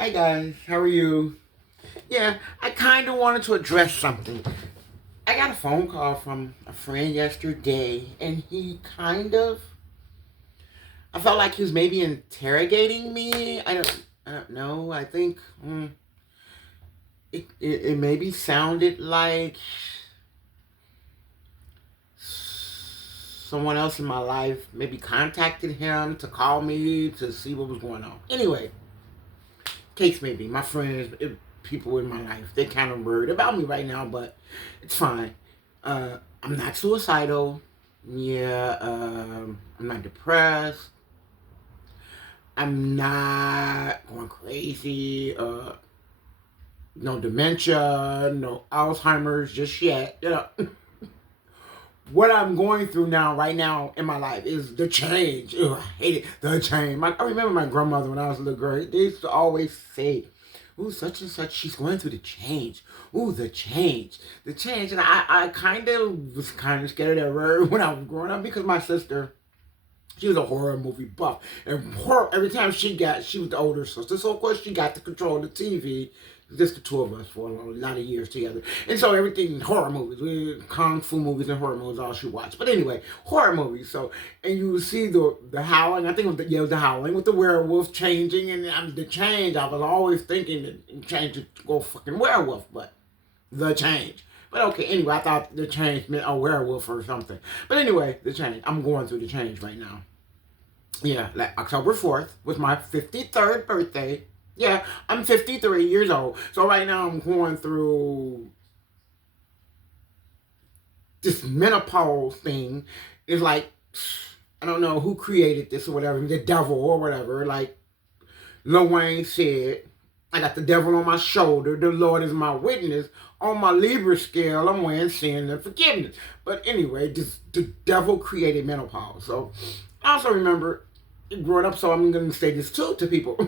Hi guys, how are you? Yeah, I kind of wanted to address something. I got a phone call from a friend yesterday, and I felt like he was maybe interrogating me. I don't know. I think it maybe sounded like someone else in my life maybe contacted him to call me to see what was going on. Anyway, case may be, my friends, people in my life, they're kind of worried about me right now, but it's fine. I'm not suicidal. Yeah, I'm not depressed. I'm not going crazy. No dementia, no Alzheimer's just yet. What I'm going through now, right now in my life, is the change. Ugh, I hate it. The change. I remember my grandmother when I was a little girl. They used to always say, "Ooh, such and such, she's going through the change. Ooh, the change, the change." And I kind of was kind of scared of that word when I was growing up because my sister, she was a horror movie buff, and every time she was the older sister, so of course she got to control the TV. Just the two of us for a lot of years together, and so everything horror movies, kung fu movies and horror movies, all she watched. But anyway, horror movies. So, and you see the howling. I think it was the howling with the werewolf changing, and the change. I was always thinking that change to go fucking werewolf, but the change. But okay, anyway, I thought the change meant a werewolf or something. But anyway, the change. I'm going through the change right now. Yeah, like October 4th was my 53rd birthday. Yeah, I'm 53 years old. So right now I'm going through this menopause thing. It's like, I don't know who created this or whatever, the devil or whatever. Like Lil Wayne said, I got the devil on my shoulder. The Lord is my witness. On my Libra scale, I'm weighing sin and forgiveness. But anyway, the devil created menopause. So I also remember growing up, so I'm going to say this too to people.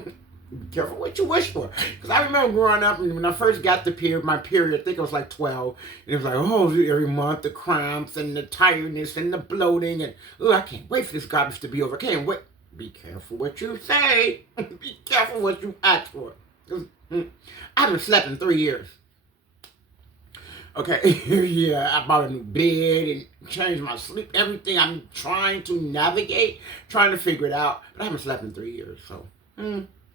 Be careful what you wish for. Because I remember growing up, and when I first got my period, I think I was like 12, and it was like, oh, every month, the cramps and the tiredness and the bloating, and, oh, I can't wait for this garbage to be over. I can't wait. Be careful what you say. Be careful what you ask for. I haven't slept in 3 years. Okay, yeah, I bought a new bed and changed my sleep, everything. I'm trying to navigate, trying to figure it out, but I haven't slept in 3 years, so,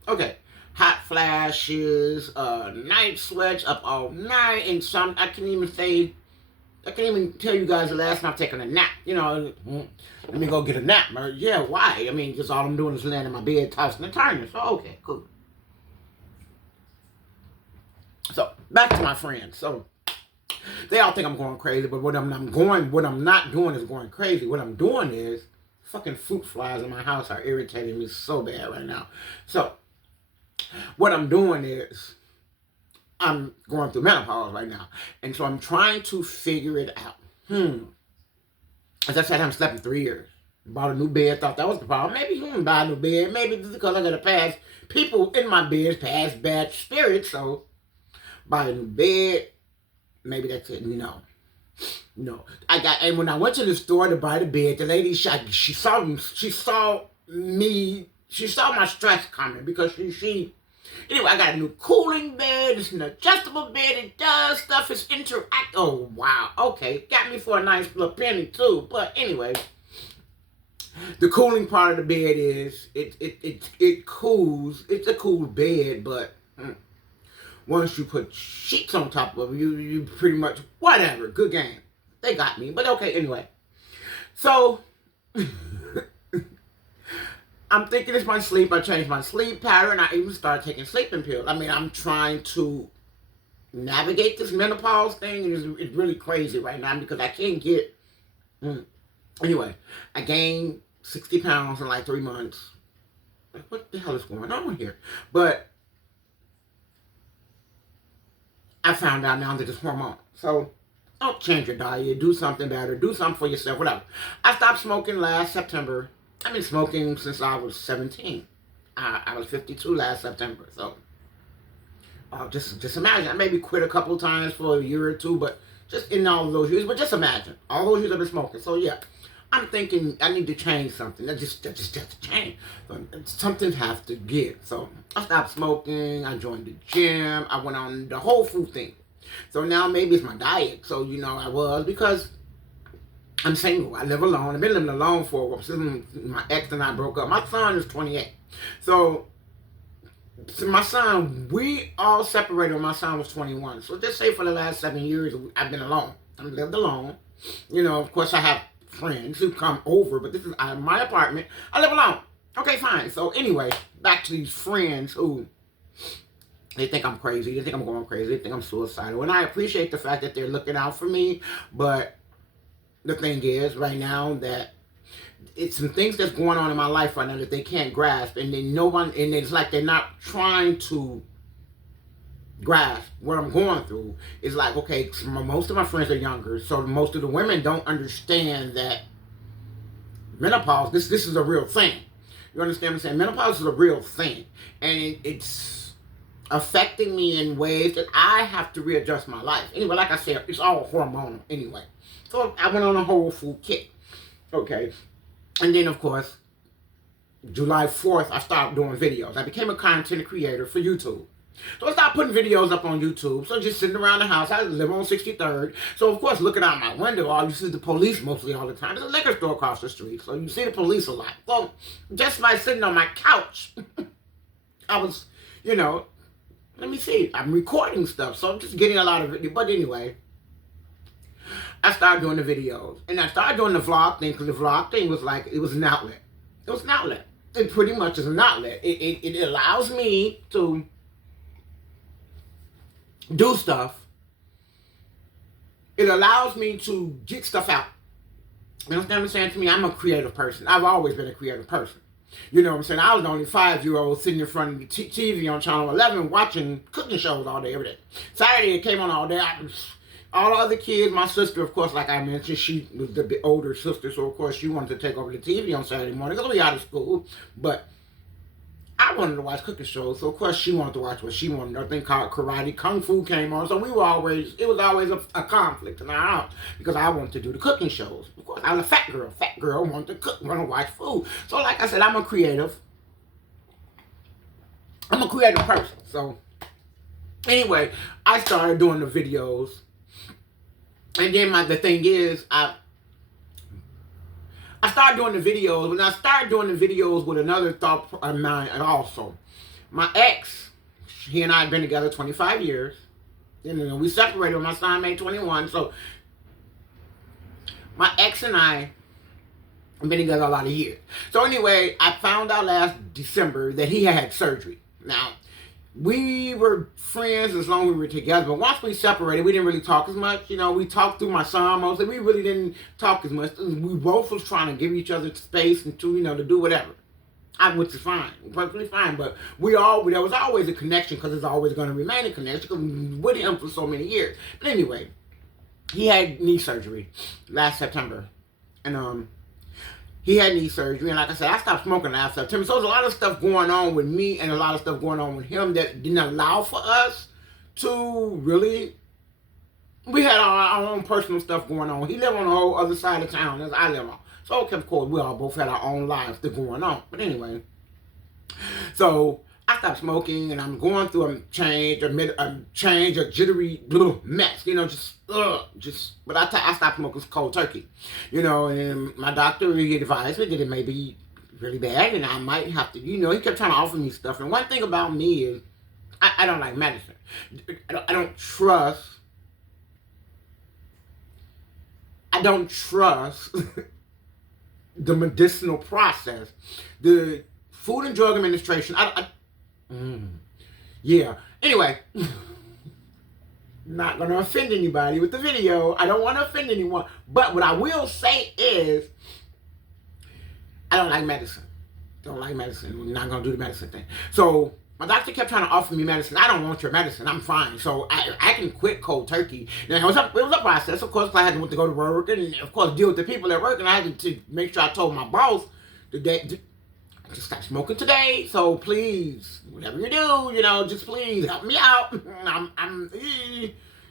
okay. Hot flashes, night sweats, up all night, and I can't even tell you guys the last time I've taken a nap. Let me go get a nap. Yeah, why? I mean, just all I'm doing is laying in my bed, tossing and turning, so okay, cool. So, back to my friends. So, they all think I'm going crazy, but what I'm not doing is going crazy. What I'm doing is fucking fruit flies in my house are irritating me so bad right now. So what I'm doing is I'm going through menopause right now, and so I'm trying to figure it out. As I said, I haven't slept in 3 years. Bought a new bed, thought that was the problem. Maybe you can buy a new bed. Maybe it's because I got to pass people in my bed, past bad spirits. So buy a new bed. Maybe that's it. No. And when I went to the store to buy the bed, the lady, she saw my stress coming because anyway, I got a new cooling bed. It's an adjustable bed. It does stuff. It's interact. Oh, wow. Okay. Got me for a nice little penny, too. But anyway, the cooling part of the bed is, it cools. It's a cool bed, but once you put sheets on top of it, you pretty much, whatever, good game. They got me, but okay, anyway. So, I'm thinking it's my sleep. I changed my sleep pattern. I even started taking sleeping pills. I mean, I'm trying to navigate this menopause thing. It's really crazy right now because I can't get, anyway, I gained 60 pounds in like 3 months. What the hell is going on here? But I found out now that it's hormone. So, don't change your diet. Do something better. Do something for yourself. Whatever. I stopped smoking last September. I've been smoking since I was 17. I was 52 last September. So, just imagine. I maybe quit a couple of times for a year or two, but just in all of those years. But just imagine. All those years I've been smoking. So, yeah. I'm thinking I need to change something. That just has to change. So something has to give. So I stopped smoking. I joined the gym. I went on the whole food thing. So now maybe it's my diet. So I was, because I'm single. I live alone. I've been living alone for a while since my ex and I broke up. My son is 28. So my son, we all separated when my son was 21. So just say for the last 7 years, I've been alone. I've lived alone. Of course, I have friends who come over, but this is my apartment. I live alone. Okay, fine. So anyway, back to these friends who, they think I'm crazy. They think I'm going crazy. They think I'm suicidal. And I appreciate the fact that they're looking out for me. But the thing is, right now, that it's some things that's going on in my life right now that they can't grasp. And and it's like they're not trying to grasp what I'm going through. It's like, okay, most of my friends are younger, so most of the women don't understand that menopause, this is a real thing. You understand what I'm saying? Menopause is a real thing, and it's affecting me in ways that I have to readjust my life. Anyway, like I said, it's all hormonal anyway. So I went on a whole food kick. Okay. And then, of course, July 4th, I started doing videos. I became a content creator for YouTube. So I started putting videos up on YouTube. So just sitting around the house. I live on 63rd. So, of course, looking out my window, all you see the police mostly all the time. There's a liquor store across the street. So you see the police a lot. So just by sitting on my couch, I was, let me see. I'm recording stuff. So I'm just getting a lot of it. But anyway, I started doing the videos. And I started doing the vlog thing, because the vlog thing was like, it was an outlet. It was an outlet. It pretty much is an outlet. It allows me to do stuff. It allows me to get stuff out. You understand what I'm saying? To me, I'm a creative person. I've always been a creative person. You know what I'm saying? I was the only 5-year-old sitting in front of the TV on Channel 11 watching cooking shows all day, every day. Saturday, it came on all day. All the other kids, my sister, of course, like I mentioned, she was the older sister, so of course she wanted to take over the TV on Saturday morning because we out of school. But I wanted to watch cooking shows, so of course she wanted to watch what she wanted. I think called karate, kung fu came on, so it was always a conflict in our house because I wanted to do the cooking shows. Of course, I was a fat girl. Fat girl wanted to cook, want to watch food. So like I said, I'm a creative person. So anyway, I started doing the videos, and then the thing is, I started doing the videos, and I started doing the videos with another thought of mine also. My ex, he and I had been together 25 years. And we separated when my son made 21. So my ex and I have been together a lot of years. So anyway, I found out last December that he had surgery. Now, we were friends as long as we were together, but once we separated, we didn't really talk as much. We talked through my son mostly. We really didn't talk as much. We both was trying to give each other space and to do whatever. Which is fine, perfectly fine. But there was always a connection, because there's always going to remain a connection, because we were with him for so many years. But anyway, he had knee surgery last September, and he had knee surgery, and like I said, I stopped smoking last September. So there's a lot of stuff going on with me and a lot of stuff going on with him that didn't allow for us to really... We had our own personal stuff going on. He lived on the whole other side of town as I live on. So, of course, we all both had our own lives that going on. But anyway, so I stopped smoking, and I'm going through a jittery mess, but I stopped smoking cold turkey, and my doctor, he advised me that it may be really bad, and I might have to, he kept trying to offer me stuff. And one thing about me is, I don't like medicine. I don't trust the medicinal process. The Food and Drug Administration, yeah. Anyway, not going to offend anybody with the video. I don't want to offend anyone. But what I will say is, I don't like medicine. I'm not going to do the medicine thing. So my doctor kept trying to offer me medicine. I don't want your medicine. I'm fine. So I can quit cold turkey. Now, it was a process. Of course, I had to go to work and, of course, deal with the people at work. And I had to make sure I told my boss that I just stopped smoking today, so please, whatever you do, just please help me out.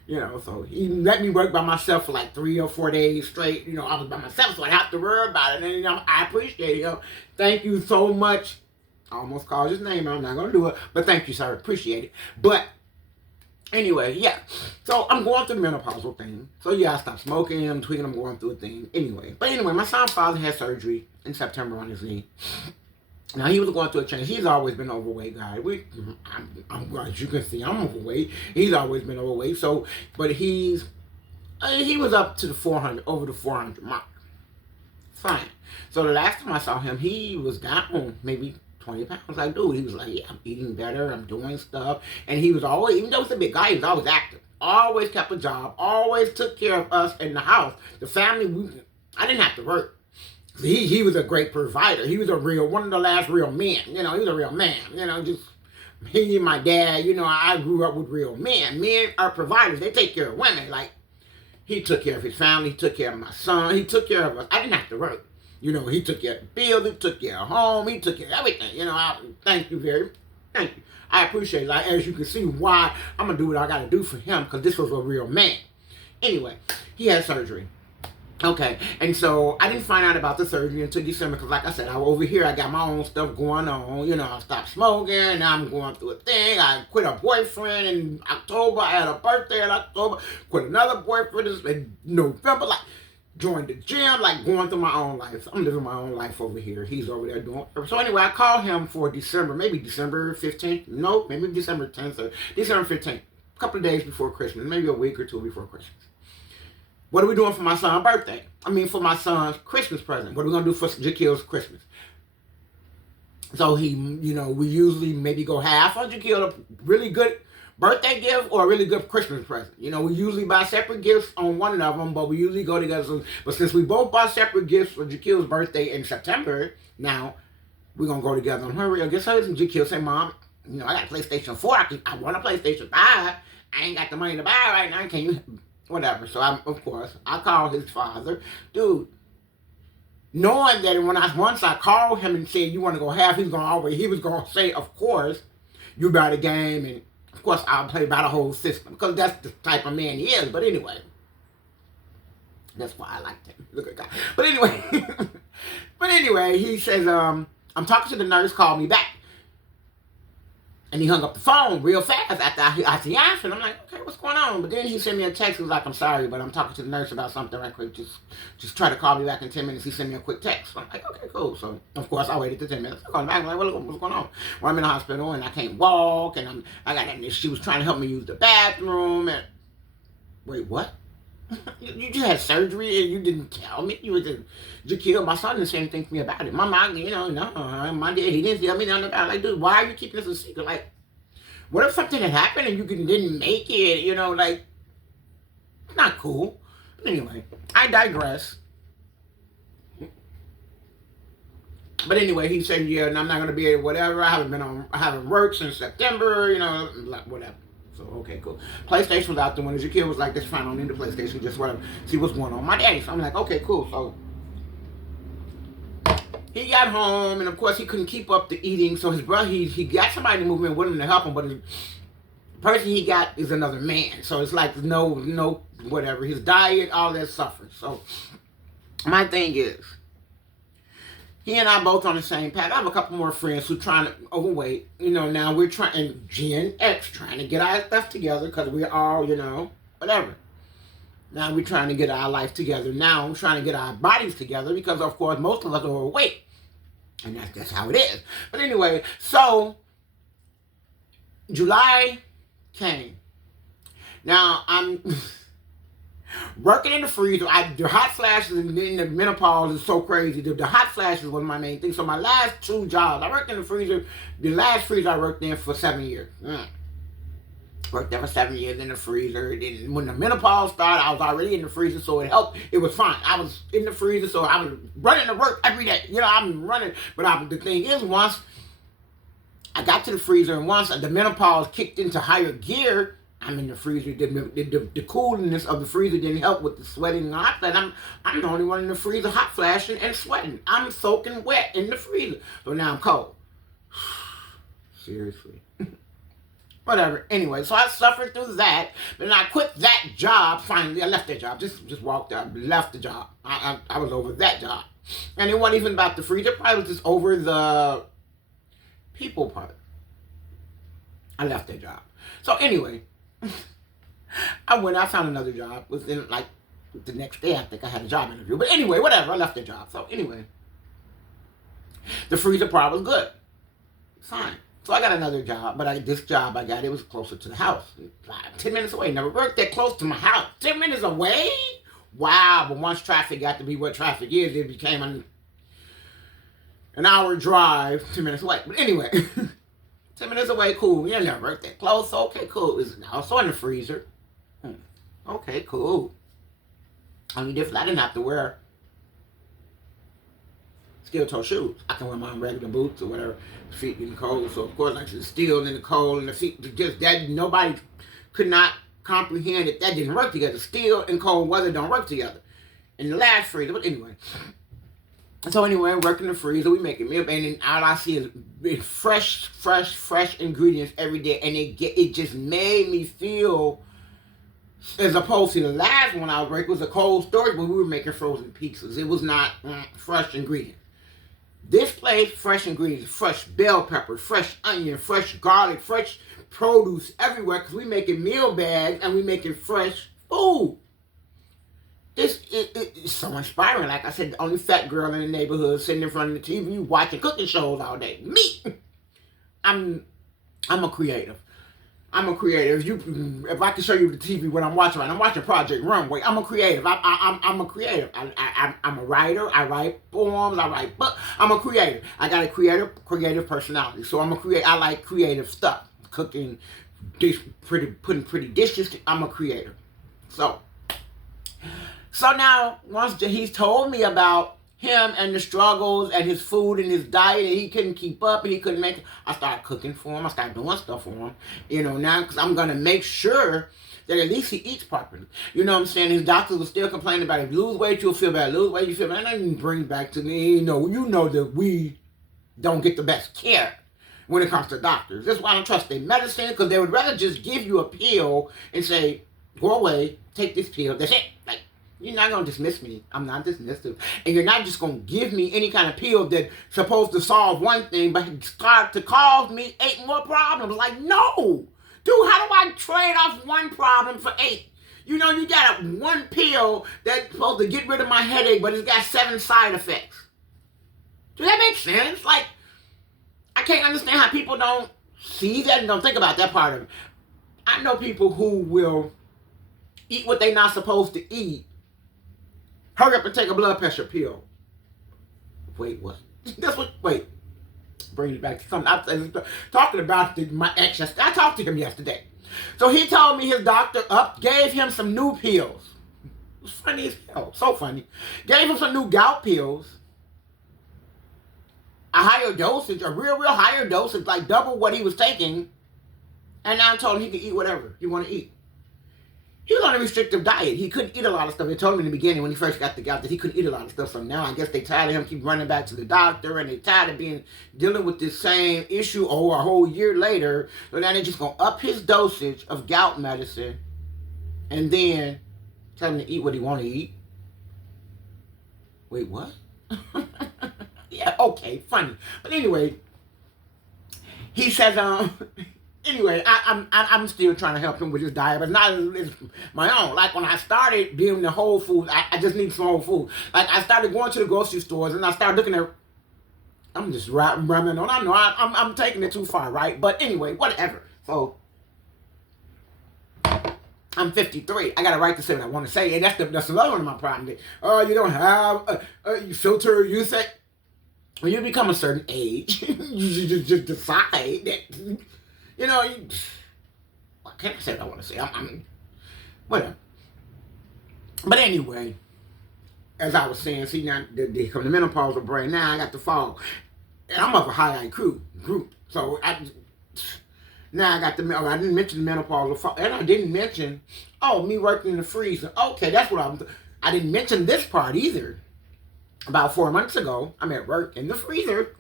You know, so he let me work by myself for like 3 or 4 days straight. You know, I was by myself, so I didn't have to worry about it. And, you know, I appreciate him. Thank you so much. I almost called his name. I'm not going to do it. But thank you, sir. Appreciate it. But anyway, yeah. So I'm going through the menopausal thing. So yeah, I stopped smoking. I'm tweaking. I'm going through a thing. But anyway, my son's father had surgery in September on his knee. Now, he was going through a change. He's always been an overweight guy. As you can see, I'm overweight. He's always been overweight. So, but he was up to the 400, over the 400 mark. Fine. So the last time I saw him, he was down maybe 20 pounds. Like, dude, he was like, yeah, I'm eating better. I'm doing stuff. And he was always, even though he's a big guy, he was always active. Always kept a job. Always took care of us in the house. The family, I didn't have to work. He was a great provider. He was one of the last real men. You know, he was a real man. You know, just me and my dad, you know, I grew up with real men. Men are providers. They take care of women. Like, he took care of his family. He took care of my son. He took care of us. I didn't have to work. You know, he took care of the field. He took care of home. He took care of everything. You know, thank you. I appreciate it. Like, as you can see why I'm going to do what I got to do for him, because this was a real man. Anyway, he had surgery. Okay, and so I didn't find out about the surgery until December because, like I said, over here I got my own stuff going on. You know, I stopped smoking. Now I'm going through a thing. I quit a boyfriend in October. I had a birthday in October. Quit another boyfriend in November. Like, joined the gym. Like, going through my own life. So I'm living my own life over here. He's over there doing. So anyway, I called him for December, maybe December 15th. No, maybe December 10th or December 15th. A couple of days before Christmas, maybe a week or two before Christmas. What are we doing for my son's birthday? For my son's Christmas present. What are we going to do for Jaquil's Christmas? So we usually maybe go half on Jaquil, a really good birthday gift or a really good Christmas present. You know, we usually buy separate gifts on one of them, but we usually go together. But since we both bought separate gifts for Jaquil's birthday in September, now we're going to go together on her real gifts. So Jaquil say, Mom, you know, I got a PlayStation 4. I want a PlayStation 5. I ain't got the money to buy it right now. Can you... Whatever. So, of course, I called his father. Dude, knowing that once I called him and said, you want to go half, he was going to say, of course, you buy the game, and, of course, I'll play by the whole system, because that's the type of man he is. But anyway, that's why I liked him. Look at that. But anyway, he says, I'm talking to the nurse, called me back. And he hung up the phone real fast after I answered. I'm like, okay, what's going on? But then he sent me a text. He was like, I'm sorry, but I'm talking to the nurse about something right quick. Just try to call me back in 10 minutes. He sent me a quick text. I'm like, okay, cool. So, of course, I waited the 10 minutes. I called back. I'm like, what's going on? Well, I'm in the hospital, and I can't walk, and she was trying to help me use the bathroom. And wait, what? You just had surgery and you didn't tell me? You were just Jaquil, my son didn't say anything to me about it. My mom, you know, no, my dad, he didn't tell me nothing about it. Like, dude, why are you keeping this a secret? Like, what if something had happened and you didn't make it? You know, like, not cool. But anyway, I digress. But anyway, he said, yeah, and I'm not going to be able, whatever. I haven't worked since September, you know, like, whatever. So, okay, cool. PlayStation was out there when Jaquil was like, that's fine, I don't need the PlayStation, just whatever. See what's going on with my daddy. So I'm like, okay, cool. So he got home, and of course he couldn't keep up the eating. So his brother, he got somebody to move in with him to help him, but the person he got is another man. So it's like no, whatever. His diet, all that suffers. So my thing is, he and I both on the same path. I have a couple more friends who trying to overweight. You know, now we're trying, Gen X, trying to get our stuff together because we're all, you know, whatever. Now we're trying to get our life together. Now we're trying to get our bodies together because, of course, most of us are overweight. And that's how it is. But anyway, so July came. Now I'm... working in the freezer, the hot flashes in the menopause is so crazy. The hot flashes was my main thing. So my last 2 jobs, I worked in the freezer. The last freezer I worked in for 7 years. Worked there for 7 years in the freezer. Then when the menopause started, I was already in the freezer, so it helped. It was fine. I was in the freezer, so I was running to work every day. You know, I'm running. But the thing is, once I got to the freezer, and once the menopause kicked into higher gear, I'm in the freezer. The coolness of the freezer didn't help with the sweating and hot flash. I'm the only one in the freezer hot flashing and sweating. I'm soaking wet in the freezer. So now I'm cold. Seriously. Whatever. Anyway, so I suffered through that. Then I quit that job. Finally, I left that job. Just walked out, left the job. I was over that job. And it wasn't even about the freezer. Probably was just over the people part. I left that job. So anyway, I found another job. Within like the next day, I think I had a job interview. But anyway, whatever. I left the job. So anyway, the freezer part was good. Fine. So I got another job, but this job I got, it was closer to the house. 10 minutes away. Never worked that close to my house. 10 minutes away? Wow. But once traffic got to be what traffic is, it became an hour drive, 10 minutes away. But anyway, 10 minutes away, cool. Yeah, never worked that close. Okay, cool. It's also in the freezer. Okay, cool. Only difference, I didn't have to wear steel-toe shoes. I can wear my regular boots or whatever. Feet getting cold, so of course like the steel in the cold and the feet just that nobody could not comprehend that didn't work together. Steel and cold weather don't work together. In the last freezer, but anyway. So anyway, working the freezer, we making meal, and then all I see is fresh ingredients every day, and it just made me feel, as opposed to the last one I was working, was a cold storage, but we were making frozen pizzas. It was not fresh ingredients. This place, fresh ingredients, fresh bell pepper, fresh onion, fresh garlic, fresh produce everywhere, because we making meal bags and we making fresh food. It's so inspiring. Like I said, the only fat girl in the neighborhood sitting in front of the TV watching cooking shows all day. Me! I'm a creative. I'm a creative. If I can show you the TV what I'm watching, right? I'm watching Project Runway. I'm a creative. I'm a creative. I'm a writer. I write poems. I write books. I'm a creative. I got a creative personality. So I like creative stuff. Cooking, putting pretty dishes. I'm a creative. So now once he's told me about him and the struggles and his food and his diet, and he couldn't keep up and he couldn't make it, I started cooking for him. I started doing stuff for him, now, because I'm going to make sure that at least he eats properly. You know what I'm saying? His doctors were still complaining about, if you lose weight, you'll feel bad. Lose weight, you feel bad. And that didn't bring back to me, you know that we don't get the best care when it comes to doctors. That's why I don't trust their medicine, because they would rather just give you a pill and say, go away, take this pill, that's it. Like, you're not going to dismiss me. I'm not dismissive. And you're not just going to give me any kind of pill that's supposed to solve one thing, but start to cause me 8 more problems. Like, no. Dude, how do I trade off one problem for 8? You got one pill that's supposed to get rid of my headache, but it's got 7 side effects. Does that make sense? Like, I can't understand how people don't see that and don't think about that part of it. I know people who will eat what they're not supposed to eat. Hurry up and take a blood pressure pill. Wait, what? Wait. Bring it back to something. I was talking about my ex. I talked to him yesterday. So he told me his doctor gave him some new pills. It was funny as hell. So funny. Gave him some new gout pills. A higher dosage, a real higher dosage, like double what he was taking. And now I told him he could eat whatever he want to eat. He was on a restrictive diet. He couldn't eat a lot of stuff. They told him in the beginning when he first got the gout that he couldn't eat a lot of stuff. So now I guess they tired of him keep running back to the doctor, and they tired of dealing with this same issue a whole year later. So now they're just going to up his dosage of gout medicine and then tell him to eat what he want to eat. Wait, what? Yeah, okay, funny. But anyway, he says, anyway, I'm still trying to help him with his diet, but not as my own. Like when I started doing the whole food, I just need some whole food. Like I started going to the grocery stores and I started looking at. I'm just rambling on. I know I'm taking it too far, right? But anyway, whatever. So I'm 53. I gotta write to say what I want to say, and that's another one of my problems. You don't have you filter. You say when you become a certain age, you just decide that. What can't I say what I want to say? I'm whatever. But anyway, as I was saying, see now they come the menopausal brain. Now I got the fog, and I'm of a high IQ group. So now I got I didn't mention the menopausal fog, and I didn't mention me working in the freezer. Okay, that's what I didn't mention this part either. About 4 months ago, I'm at work in the freezer.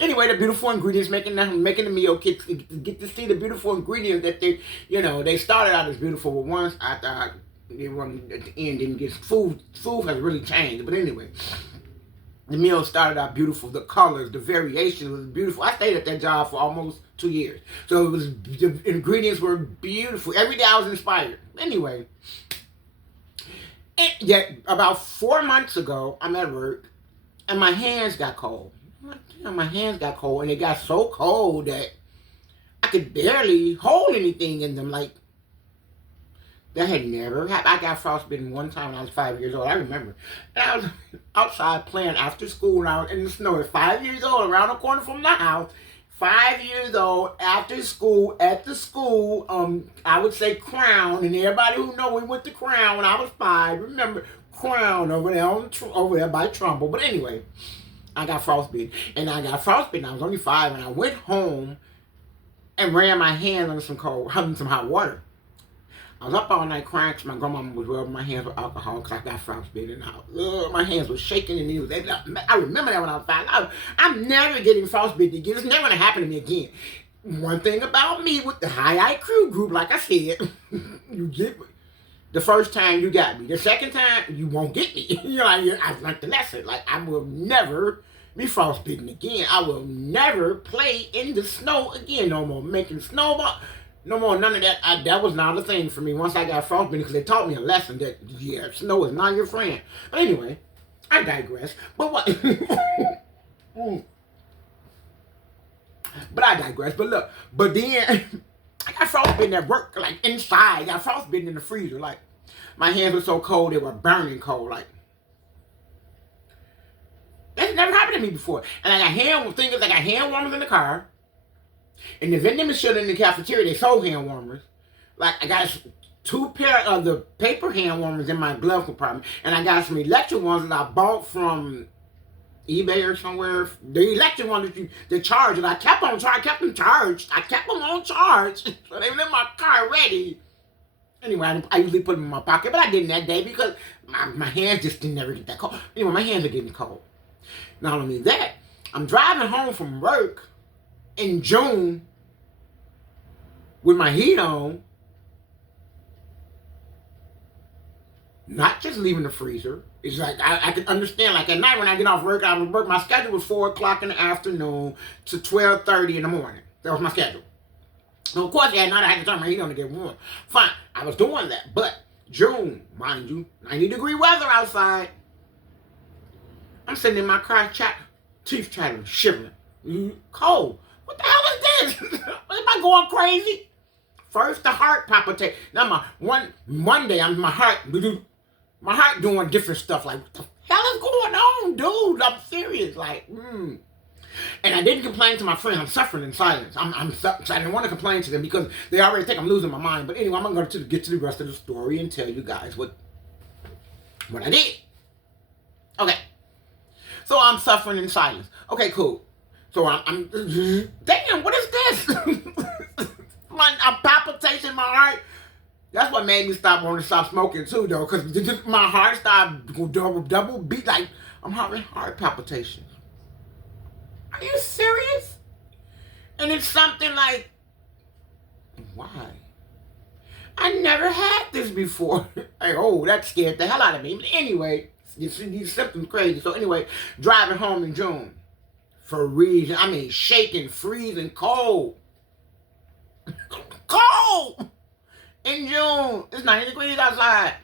Anyway, the beautiful ingredients making the meal. Get to see the beautiful ingredients that they started out as beautiful, but once I thought they weren't at the end didn't get food. Food has really changed. But anyway, the meal started out beautiful. The colors, the variation was beautiful. I stayed at that job for almost 2 years, so the ingredients were beautiful. Every day I was inspired. Anyway, and yet about 4 months ago, I'm at work, and my hands got cold. My hands got cold, and they got so cold that I could barely hold anything in them. Like, that had never happened. I got frostbitten one time when I was 5 years old. I remember. And I was outside playing after school, and I was in the snow. I was 5 years old, around the corner from the house. 5 years old, after school, at the school, I would say Crown, and everybody who know we went to Crown when I was 5. Remember Crown over there by Trumbull. But anyway, I got frostbitten, and I was only 5, and I went home and ran my hands under some hot water. I was up all night crying because my grandmama was rubbing my hands with alcohol because I got frostbitten, and my hands were shaking, and I remember that when I was 5. I'm never getting frostbitten again. It's never going to happen to me again. One thing about me with the high IQ group, like I said, you get me. The first time you got me. The second time, you won't get me. I've learned the lesson. Like, I will never be frostbitten again. I will never play in the snow again. No more making snowball. No more, none of that. That was not a thing for me once I got frostbitten, because they taught me a lesson that, snow is not your friend. But anyway, I digress. But what? But I digress. But look, but then I got frostbitten at work, like inside. I got frostbitten in the freezer. Like, my hands were so cold, they were burning cold. Like, that's never happened to me before. And I got hand warmers in the car. In the vending machine in the cafeteria, they sold hand warmers. Like, I got 2 pair of the paper hand warmers in my glove compartment, and I got some electric ones that I bought from eBay or somewhere. The electric ones that charge, and I kept them charged. I kept them on charge, so they were in my car ready. Anyway, I usually put them in my pocket, but I didn't that day because my hands just didn't never get that cold. Anyway, my hands are getting cold. Not only that, I'm driving home from work in June with my heat on, not just leaving the freezer. It's like I could understand, like at night when I get off work, I would work. My schedule was 4 o'clock in the afternoon to 12:30 in the morning. That was my schedule. So of course at night I had to turn my heat on to get warm. Fine, I was doing that. But June, mind you, 90-degree weather outside. I'm sitting in my car, teeth chattering, shivering, cold. What the hell is this? Am I going crazy? First, the heart palpitate. Now, one day, my heart doing different stuff. Like, what the hell is going on, dude? I'm serious. Like, And I didn't complain to my friend. I'm suffering in silence. I didn't want to complain to them because they already think I'm losing my mind. But anyway, I'm going to get to the rest of the story and tell you guys what I did. Okay. So I'm suffering in silence. Okay, cool. So I'm damn, what is this? A palpitation in my heart. That's what made me want to stop smoking too, though, because my heart started double beat. Like, I'm having heart palpitations. Are you serious? And it's something like, why? I never had this before. Like, oh, that scared the hell out of me. But anyway, these symptoms crazy. So anyway, driving home in June. Shaking, freezing, cold. Cold! In June. It's 90 degrees outside.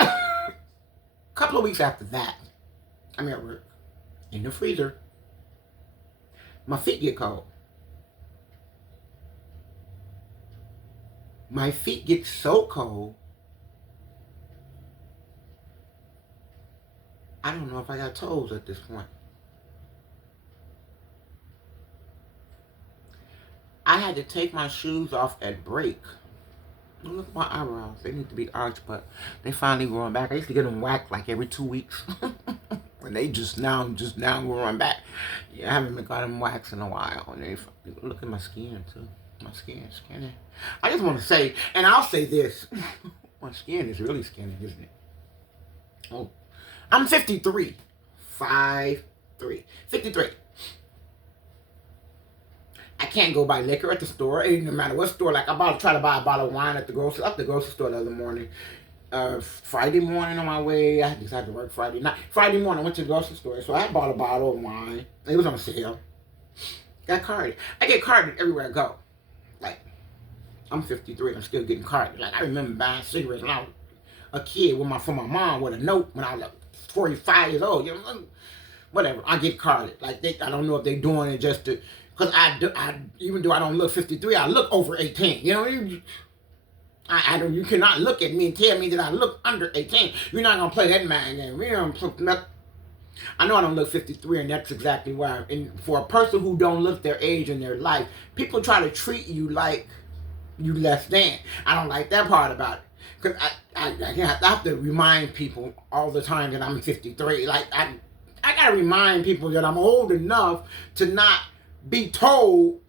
A couple of weeks after that, I'm at work. In the freezer. My feet get cold. My feet get so cold, I don't know if I got toes at this point. I had to take my shoes off at break. Look at my eyebrows. They need to be arched, but they finally growing back. I used to get them whacked like every 2 weeks. And they just now growing back. Yeah, I haven't got them waxed in a while. And they look at my skin too. My skin is skinny. I just want to say, and I'll say this. My skin is really skinny, isn't it? Oh. I'm 53. 5'3", 53. I can't go buy liquor at the store. It no matter what store. Like I try to buy a bottle of wine at the grocery store the other morning. Friday morning on my way, I decided to work Friday night. Friday morning, I went to the grocery store, so I bought a bottle of wine. It was on sale. Got carded. I get carded everywhere I go. Like, I'm 53, I'm still getting carded. Like, I remember buying cigarettes when I was a kid from my mom with a note when I was like 45 years old. You know, whatever. I get carded. Like, I don't know if they're doing it just to, because even though I don't look 53, I look over 18. You know, I don't. You cannot look at me and tell me that I look under 18. You're not gonna play that mind game. I know I don't look 53, and that's exactly why. And for a person who don't look their age in their life, people try to treat you like you less than. I don't like that part about it, because I have to remind people all the time that I'm 53. Like I gotta remind people that I'm old enough to not be told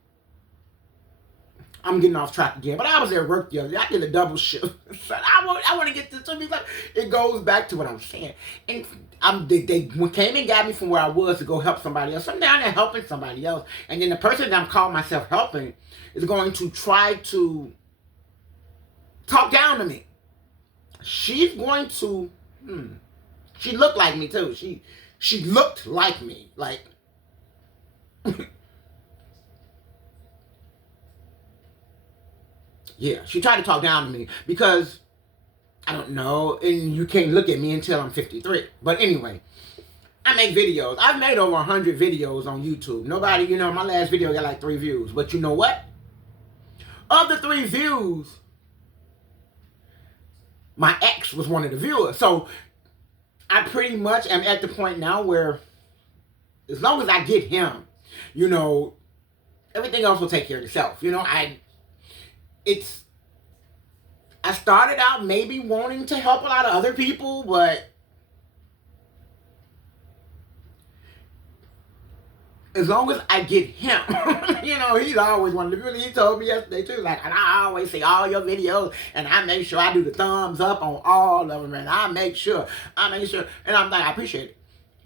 I'm getting off track again. But I was at work the other day. I did a double shift. I want to get this to me. It goes back to what I'm saying. And they came and got me from where I was to go help somebody else. I'm down there helping somebody else. And then the person that I'm calling myself helping is going to try to talk down to me. She's going to, she looked like me too. She looked like me. Like, yeah, she tried to talk down to me because, I don't know, and you can't look at me until I'm 53. But anyway, I make videos. I've made over 100 videos on YouTube. Nobody, my last video got like 3 views. But you know what? Of the 3 views, my ex was one of the viewers. So I pretty much am at the point now where as long as I get him, everything else will take care of itself. I started out maybe wanting to help a lot of other people, but as long as I get him, he's always one of the people. He told me yesterday too, like, and I always see all your videos, and I make sure I do the thumbs up on all of them, and I make sure, and I'm like, I appreciate it.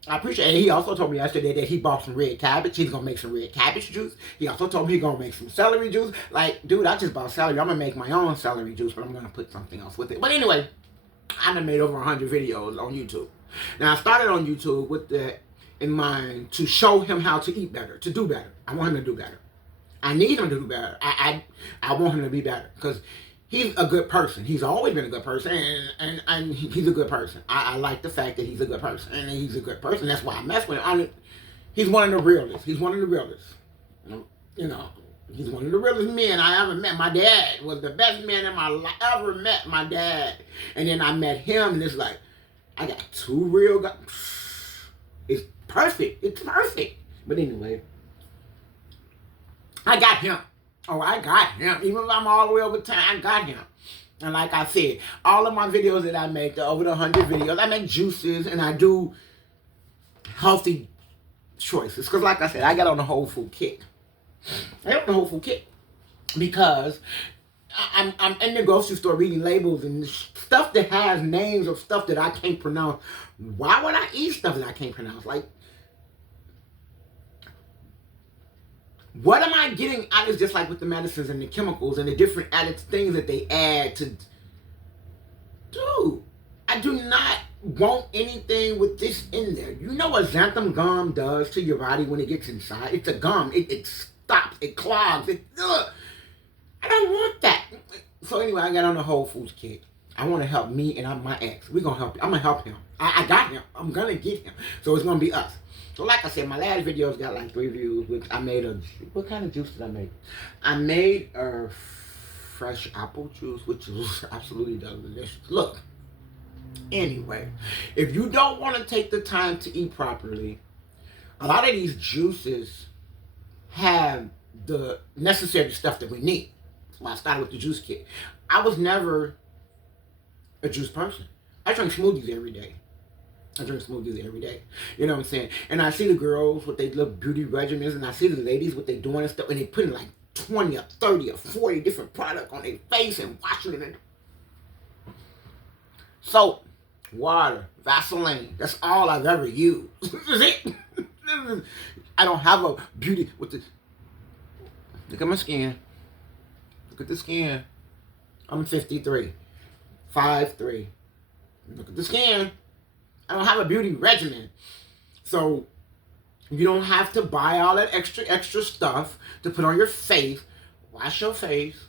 And he also told me yesterday that he bought some red cabbage. He's going to make some red cabbage juice. He also told me he's going to make some celery juice. Like, dude, I just bought celery. I'm going to make my own celery juice, but I'm going to put something else with it. But anyway, I done made over 100 videos on YouTube. Now, I started on YouTube with that in mind to show him how to eat better, to do better. I want him to do better. I need him to do better. I want him to be better because he's a good person. He's always been a good person, and he's a good person. I like the fact that he's a good person, and he's a good person. That's why I mess with him. He's one of the realest. He's one of the realest. He's one of the realest men I ever met. My dad was the best man in my life. Ever met my dad. And then I met him, and it's like, I got 2 real guys. It's perfect. It's perfect. But anyway, I got him. Oh, I got him. Even if I'm all the way over time, I got him. And like I said, all of my videos that I make, over the 100 videos, I make juices and I do healthy choices. Because like I said, I got on the whole food kick. I got on the whole food kick because I'm in the grocery store reading labels and stuff that has names of stuff that I can't pronounce. Why would I eat stuff that I can't pronounce? Like, what am I getting out? Is just like with the medicines and the chemicals and the different added things that they add to. Dude, I do not want anything with this in there. You know what xanthan gum does to your body when it gets inside? It's a gum. It stops. It clogs. I don't want that. So anyway, I got on the Whole Foods kick. I want to help me and my ex. We're going to help. I'm going to help him. I got him. I'm going to get him. So it's going to be us. So like I said, my last videos got like 3 views, which I made what kind of juice did I make? I made a fresh apple juice, which was absolutely delicious. Look, anyway, if you don't want to take the time to eat properly, a lot of these juices have the necessary stuff that we need. That's why I started with the juice kit. I was never a juice person. I drink smoothies every day. You know what I'm saying? And I see the girls with their little beauty regimens, and I see the ladies with their doing and stuff, and they putting like 20 or 30 or 40 different products on their face and washing it. So water, Vaseline. That's all I've ever used. This is it. I don't have a beauty with the. Look at my skin. Look at the skin. I'm 53. 5'3". Look at the skin. I don't have a beauty regimen. So you don't have to buy all that extra stuff to put on your face. Wash your face.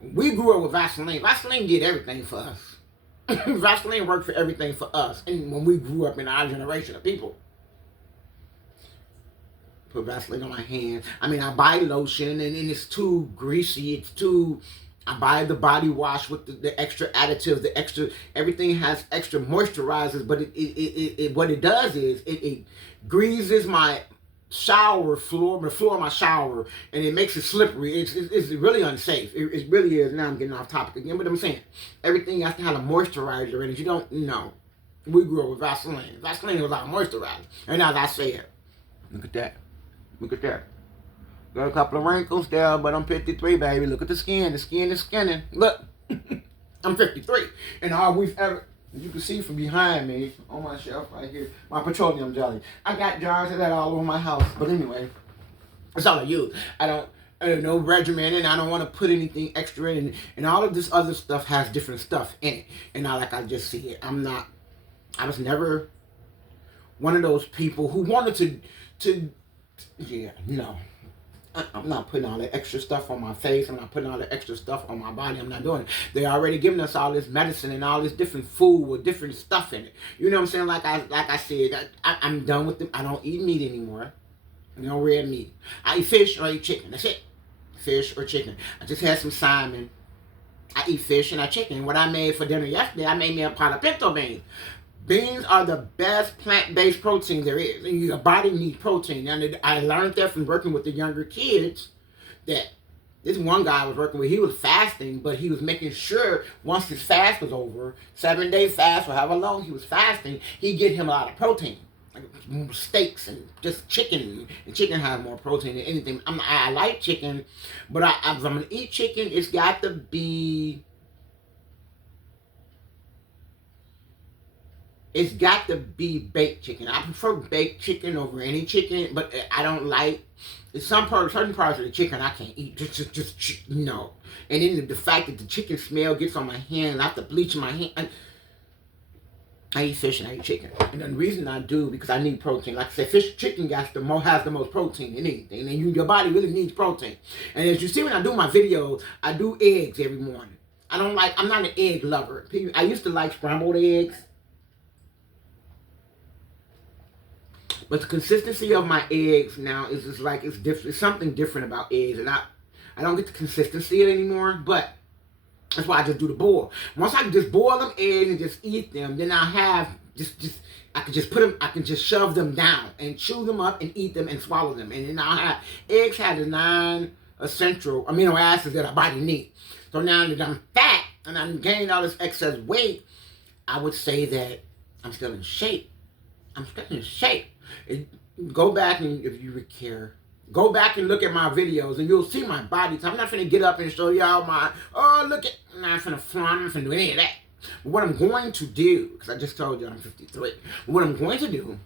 We grew up with Vaseline. Vaseline did everything for us. Vaseline worked for everything for us. And when we grew up in our generation of people. Put Vaseline on my hands. I mean, I buy lotion and it's too greasy. It's too... I buy the body wash with the extra additives, the extra... Everything has extra moisturizers, but what it does is it greases my shower floor, the floor of my shower, and it makes it slippery. It's really unsafe. It really is. Now I'm getting off topic again, but I'm saying everything has to have a moisturizer in it. You don't know. We grew up with Vaseline. Vaseline was our moisturizer. And as I said, look at that. Look at that. Got a couple of wrinkles there, but I'm 53, baby. Look at the skin. The skin is skinning. Look. I'm 53. And all we've ever... You can see from behind me, on my shelf right here, my petroleum jelly. I got jars of that all over my house. But anyway, that's all I use. I don't no regimen, and I don't want to put anything extra in. And all of this other stuff has different stuff in it. And not like I just see it. I was never one of those people who wanted to yeah, no. I'm not putting all that extra stuff on my face. I'm not putting all that extra stuff on my body. I'm not doing it. They're already giving us all this medicine and all this different food with different stuff in it. You know what I'm saying? Like I said, I'm done with them. I don't eat meat anymore. No red meat. I eat fish or I eat chicken. That's it. Fish or chicken. I just had some salmon. I eat fish and I chicken. What I made for dinner yesterday, I made me a pot of pinto beans. Beans are the best plant-based protein there is. And your body needs protein. And I learned that from working with the younger kids, that this one guy I was working with, he was fasting, but he was making sure once his fast was over, 7-day fast or however long he was fasting, he'd get him a lot of protein. Like steaks and just chicken. And chicken has more protein than anything. I like chicken, but if I'm going to eat chicken, it's got to be... It's got to be baked chicken. I prefer baked chicken over any chicken, but I don't like... certain parts of the chicken I can't eat. Just no. And then the fact that the chicken smell gets on my hand, I have to bleach my hand. I eat fish and I eat chicken. And the reason I do, because I need protein. Like I said, chicken has the most protein in anything. And your body really needs protein. And as you see when I do my videos, I do eggs every morning. I'm not an egg lover. I used to like scrambled eggs. But the consistency of my eggs now is just like, it's different. It's something different about eggs. And I don't get the consistency of it anymore. But that's why I just do the boil. Once I can just boil them eggs and just eat them, then I have I can just put them, I can just shove them down and chew them up and eat them and swallow them. And then I'll have, eggs have the 9 essential amino acids that our body needs. So now that I'm fat and I'm gaining all this excess weight, I would say that I'm still in shape. I'm still in shape. Go back and, if you care, go back and look at my videos and you'll see my body. So I'm not finna get up and show y'all my, oh, look at, I'm not finna flaunt, I'm not finna do any of that. But what I'm going to do, because I just told you I'm 53. What I'm going to do,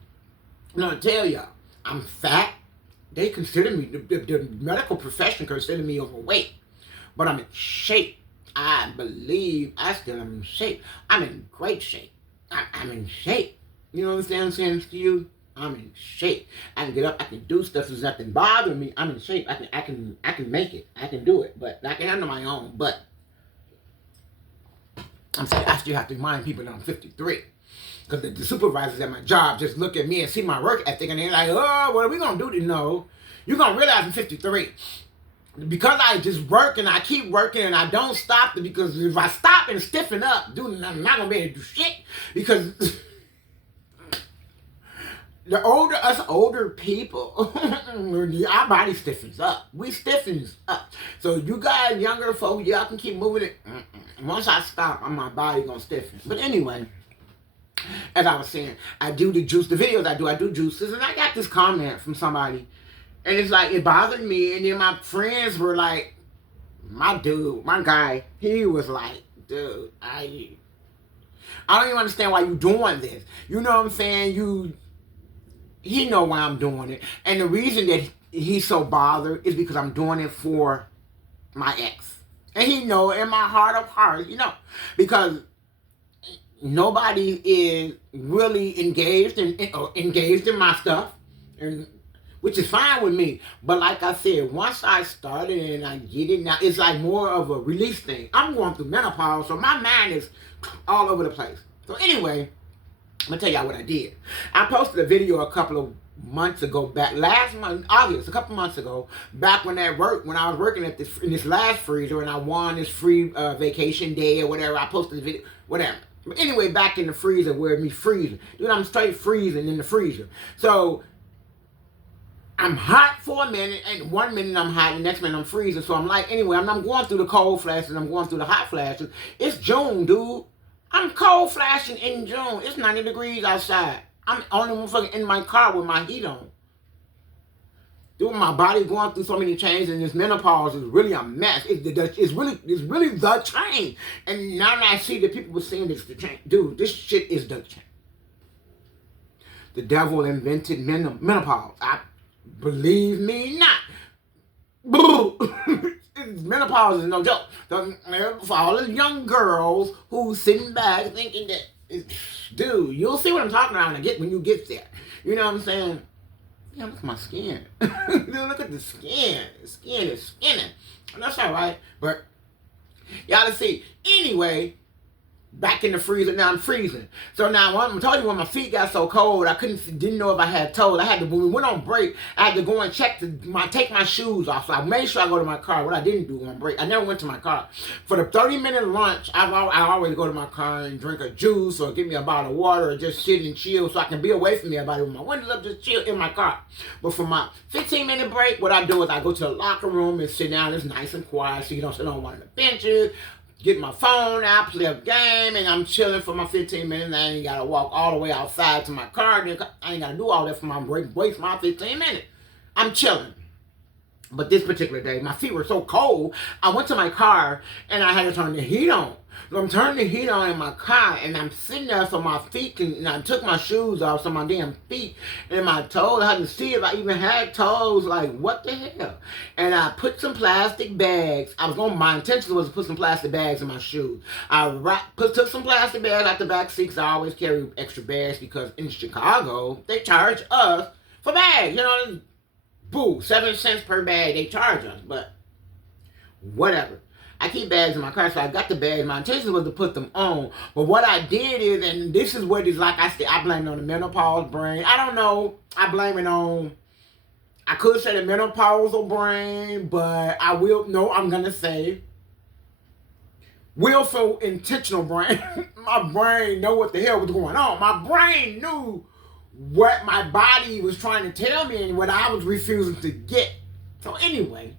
I'm gonna tell y'all, I'm fat. They consider me, the medical profession consider me overweight. But I'm in shape. I believe I still am in shape. I'm in great shape. I'm in shape. You know what I'm saying to you? I'm in shape. I can get up. I can do stuff. There's nothing bothering me. I'm in shape. I can make it. I can do it. But I can handle my own. But I'm saying I still have to remind people that I'm 53. Because the supervisors at my job just look at me and see my work ethic and they're like, oh, what are we going to do? No, you're going to realize I'm 53. Because I just work and I keep working and I don't stop, because if I stop and stiffen up, dude, I'm not going to be able to do shit. Because us older people, our body stiffens up. We stiffens up. So you guys, younger folks, y'all can keep moving it. Once I stop, my body gonna stiffen. But anyway, as I was saying, I do the videos I do juices, and I got this comment from somebody, and it's like, it bothered me, and then my friends were like, my guy, he was like, dude, I don't even understand why you doing this. You know what I'm saying? He know why I'm doing it. And the reason that he's so bothered is because I'm doing it for my ex. And he know in my heart of hearts, because nobody is really engaged in my stuff, and which is fine with me. But like I said, once I started and I get it now, it's like more of a release thing. I'm going through menopause, so my mind is all over the place. So anyway, I'm gonna tell y'all what I did. I posted a video a couple of months ago, back last month, August, a couple months ago, back when I was working at in this last freezer, and I won this free vacation day or whatever. I posted the video, whatever. But anyway, back in the freezer where me freezing. Dude, I'm straight freezing in the freezer. So I'm hot for a minute, and 1 minute I'm hot, and the next minute I'm freezing. So I'm like, anyway, I'm going through the cold flashes, I'm going through the hot flashes. It's June, dude. I'm cold flashing in June. It's 90 degrees outside. I'm only motherfucking in my car with my heat on. Dude, my body going through so many changes, and this menopause is really a mess. It's really the change. And now that I see that people were saying this the change, dude, this shit is the change. The devil invented menopause. Believe me not. Menopause is no joke. For all the young girls who sitting back thinking that, dude, you'll see what I'm talking about when you get there. You know what I'm saying? Yeah, look at my skin. Dude, look at the skin. The skin is skinning. That's all right. But y'all see. Anyway, back in the freezer, now I'm freezing. So now I told you when my feet got so cold, I didn't know if I had toes. When we went on break, I had to go and take my shoes off. So I made sure I go to my car. What I didn't do on break, I never went to my car. For the 30-minute lunch, I always go to my car and drink a juice or give me a bottle of water or just sit and chill so I can be away from everybody with my windows up, just chill in my car. But for my 15-minute break, what I do is I go to the locker room and sit down. It's nice and quiet so you don't sit on one of the benches. Get my phone out, play a game, and I'm chilling for my 15 minutes. I ain't got to walk all the way outside to my car. I ain't got to do all that for my break. Waste my 15 minutes. I'm chilling. But this particular day, my feet were so cold, I went to my car, and I had to turn the heat on. So I'm turning the heat on in my car, and I'm sitting there so my feet and I took my shoes off so my damn feet and my toes, I had to see if I even had toes, like, what the hell? And I put some plastic bags. My intention was to put some plastic bags in my shoes. Took some plastic bags out the back seat, because I always carry extra bags, because in Chicago, they charge us for bags. You know, boo, 7 cents per bag they charge us, but whatever. I keep bags in my car, so I got the bags. My intention was to put them on. But what I did is, and this is what is, like I said, I blame it on the menopause brain. I don't know. I blame it on, I could say the menopausal brain, but I'm going to say willful, intentional brain. My brain know what the hell was going on. My brain knew what my body was trying to tell me and what I was refusing to get. So anyway,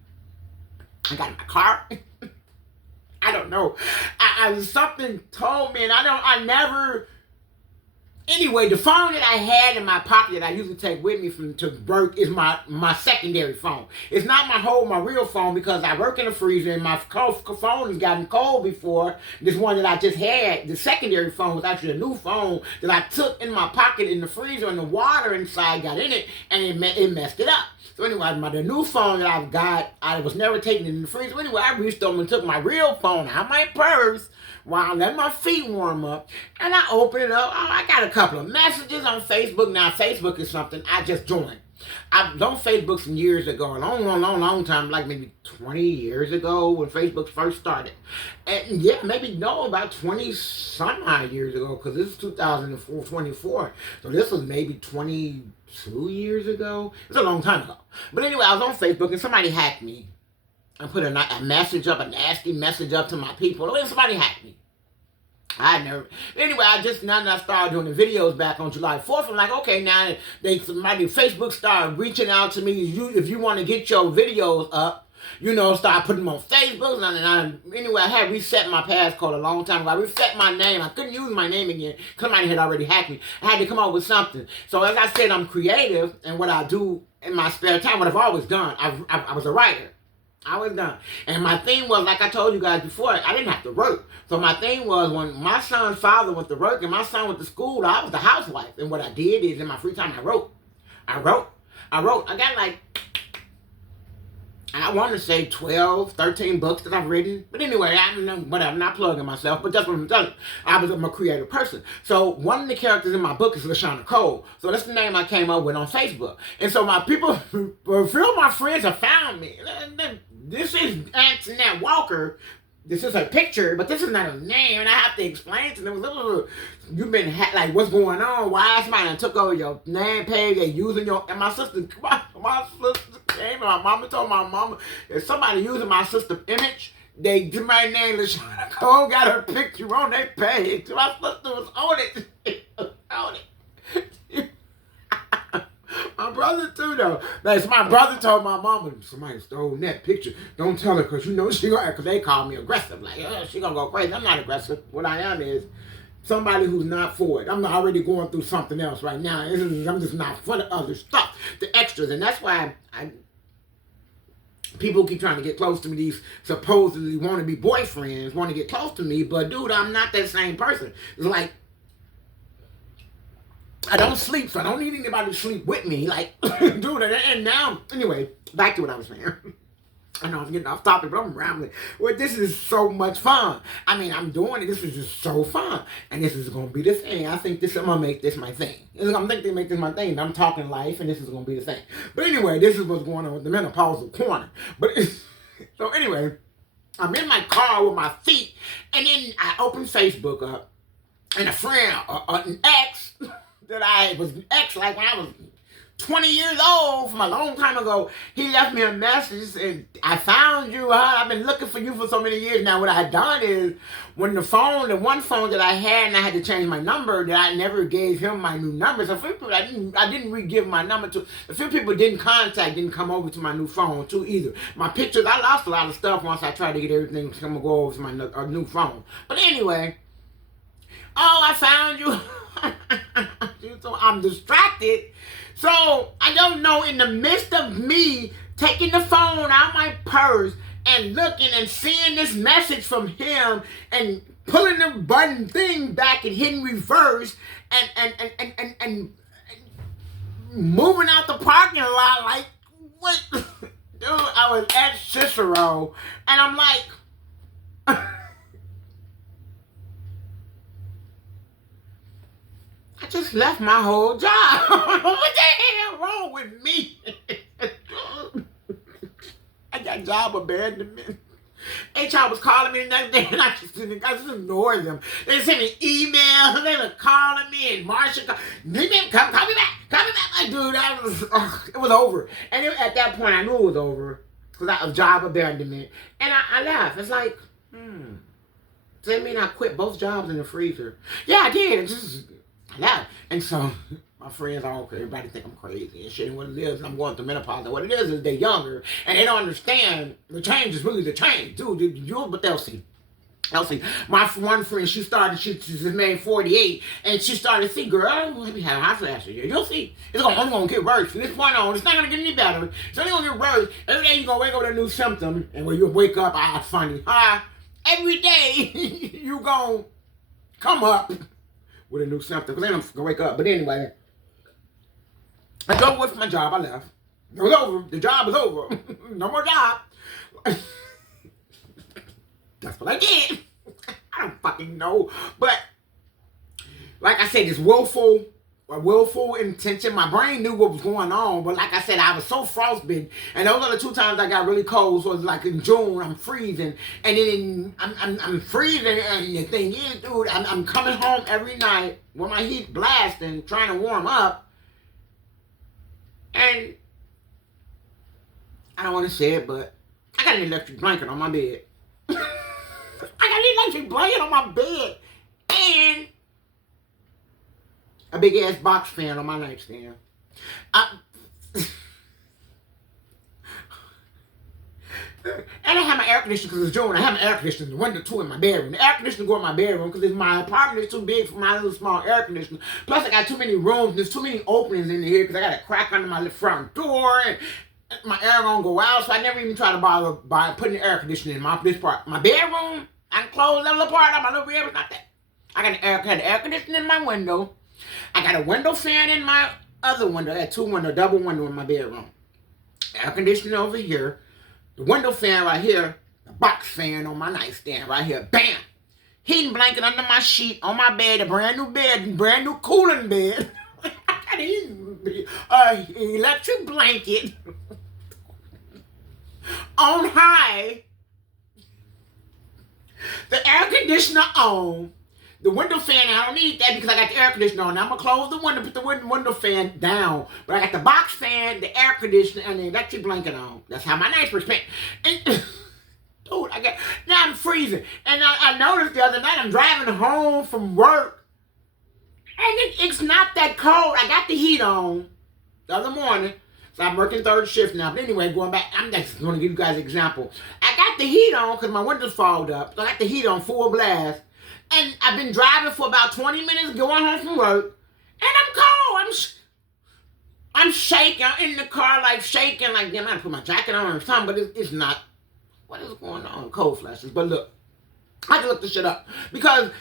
I got in my car. I don't know. Something told me, and anyway, the phone that I had in my pocket that I usually take with me to work is my secondary phone. It's not my real phone, because I work in the freezer and my phone has gotten cold before. This one that I just had, the secondary phone, was actually a new phone that I took in my pocket in the freezer, and the water inside got in it, and it messed it up. So anyway, the new phone that I've got, I was never taking it in the freezer. Anyway, I reached over and took my real phone out of my purse while I let my feet warm up, and I opened it up. I got a couple of messages on Facebook. Now, Facebook is something I just joined. I've done Facebook some years ago, a long time, like maybe 20 years ago when Facebook first started. And yeah, about 20 some odd years ago, because this is 2024. So this was maybe 22 years ago. It's a long time ago. But anyway, I was on Facebook and somebody hacked me and put a nasty message up to my people. Somebody hacked me. Anyway, now that I started doing the videos back on July 4th, I'm like, okay, now Facebook started reaching out to me. If you want to get your videos up, start putting them on Facebook. Anyway, I had reset my passcode a long time ago. I reset my name. I couldn't use my name again. Somebody had already hacked me. I had to come up with something. So as I said, I'm creative, and what I do in my spare time, what I've always done, I was a writer. I was done. And my thing was, like I told you guys before, I didn't have to work. So my thing was, when my son's father went to work and my son went to school, I was the housewife. And what I did is, in my free time, I wrote. I got like, I want to say 12, 13 books that I've written. But anyway, I'm not plugging myself, but that's what I'm telling you. I'm a creative person. So one of the characters in my book is LaShawna Cole. So that's the name I came up with on Facebook. And so my people, a few of my friends have found me. This is Antonette Walker. This is her picture, but this is not her name, and I have to explain to them. You've been like, what's going on? Why somebody took over your name page? They using your, and my sister came, and my mama told my mama, if somebody using my sister's image, they do my name, LaShawna Cole, got her picture on their page. My sister was on it. On it. My brother too, though. That's my brother told my mama, somebody stole that picture. Don't tell her, because you know she gonna, because they call me aggressive. Like, oh, she gonna go crazy. I'm not aggressive. What I am is somebody who's not for it. I'm already going through something else right now. I'm just not for the other stuff, the extras. And that's why people keep trying to get close to me. These supposedly wannabe boyfriends want to get close to me. But, dude, I'm not that same person. It's like, I don't sleep, so I don't need anybody to sleep with me. Like, dude, and now, anyway, back to what I was saying. I know I'm getting off topic, but I'm rambling. Well, this is so much fun. I mean, I'm doing it. This is just so fun. And this is going to be the thing. I think I'm going to make this my thing. I'm thinking to make this my thing. I'm talking life, and this is going to be the thing. But anyway, this is what's going on with the Menopausal corner. But so anyway, I'm in my car with my feet, and then I open Facebook up, and a friend, an ex, that I was ex, like when I was 20 years old, from a long time ago, he left me a message, and I found you, I've been looking for you for so many years. Now, what I had done is, when the one phone that I had, and I had to change my number, that I never gave him my new number. So, a few people, I didn't re-give my number to. A few people didn't come over to my new phone, too, either. My pictures, I lost a lot of stuff once I tried to get everything to go over to my new phone. But anyway, oh, I found you. So I'm distracted. So I don't know, in the midst of me taking the phone out my purse and looking and seeing this message from him and pulling the button thing back and hitting reverse and moving out the parking lot, like, what? Dude, I was at Cicero, and I'm like, I just left my whole job. What the hell wrong with me? I got job abandonment. HR was calling me the next day, and I just ignored them. They sent me emails, they were calling me, and Marsha called me, call me back. Like, dude, it was over. And at that point, I knew it was over, because I was job abandonment. And I left. It's like, does that mean I quit both jobs in the freezer? Yeah, I did. Yeah, and so my friends are okay. Everybody think I'm crazy and shit. And what it is, I'm going through menopause. And what it is they're younger and they don't understand the change is really the change, dude. But they'll see. My one friend, she just made 48, and she started to see, girl, let me have hot flashes. You'll see. It's only gonna get worse. From this point on, it's not gonna get any better. It's only gonna get worse. Every day you're gonna wake up with a new symptom, and when you wake up, funny. Every day you gonna come up with a new symptom, because then I'm gonna wake up. But anyway, I go with my job. I left. It was over. The job was over. No more job. That's what I did. I don't fucking know. But like I said, it's willful intention. My brain knew what was going on, but like I said, I was so frostbitten. And those are the 2 times I got really cold. So it's like in June, I'm freezing, and then I'm freezing. And the thing is, dude, I'm coming home every night with my heat blasting, trying to warm up, and I don't want to say it, but I got an electric blanket on my bed. I got an electric blanket on my bed, and a big ass box fan on my nightstand. And I have my air conditioner, because it's June. I have my air conditioner in the window too in my bedroom. The air conditioner go in my bedroom because my apartment is too big for my little small air conditioner. Plus I got too many rooms. There's too many openings in here because I got a crack under my front door. And my air gonna go out, so I never even try to bother by putting the air conditioning in this part. My bedroom, I can close that little part of my little bedroom. It's not that. I got the air conditioning in my window. I got a window fan in my other window. I had two windows, double window in my bedroom. Air conditioning over here. The window fan right here. The box fan on my nightstand right here. Bam! Heating blanket under my sheet on my bed. A brand new bed, brand new cooling bed. Electric blanket on high. The air conditioner on. The window fan, I don't need that because I got the air conditioner on. Now I'm going to close the window, put the window fan down. But I got the box fan, the air conditioner, and the electric blanket on. That's how my nights were spent. And, dude, now I'm freezing. And I noticed the other night I'm driving home from work. And it's not that cold. I got the heat on the other morning. So I'm working third shift now. But anyway, going back, I'm just going to give you guys an example. I got the heat on because my windows fogged up. So I got the heat on full blast. And I've been driving for about 20 minutes going home from work. And I'm cold. I'm shaking. I'm in the car like shaking. Like, damn, I gotta put my jacket on or something. But it's not. What is going on? Cold flashes. But look, I had to look this shit up. Because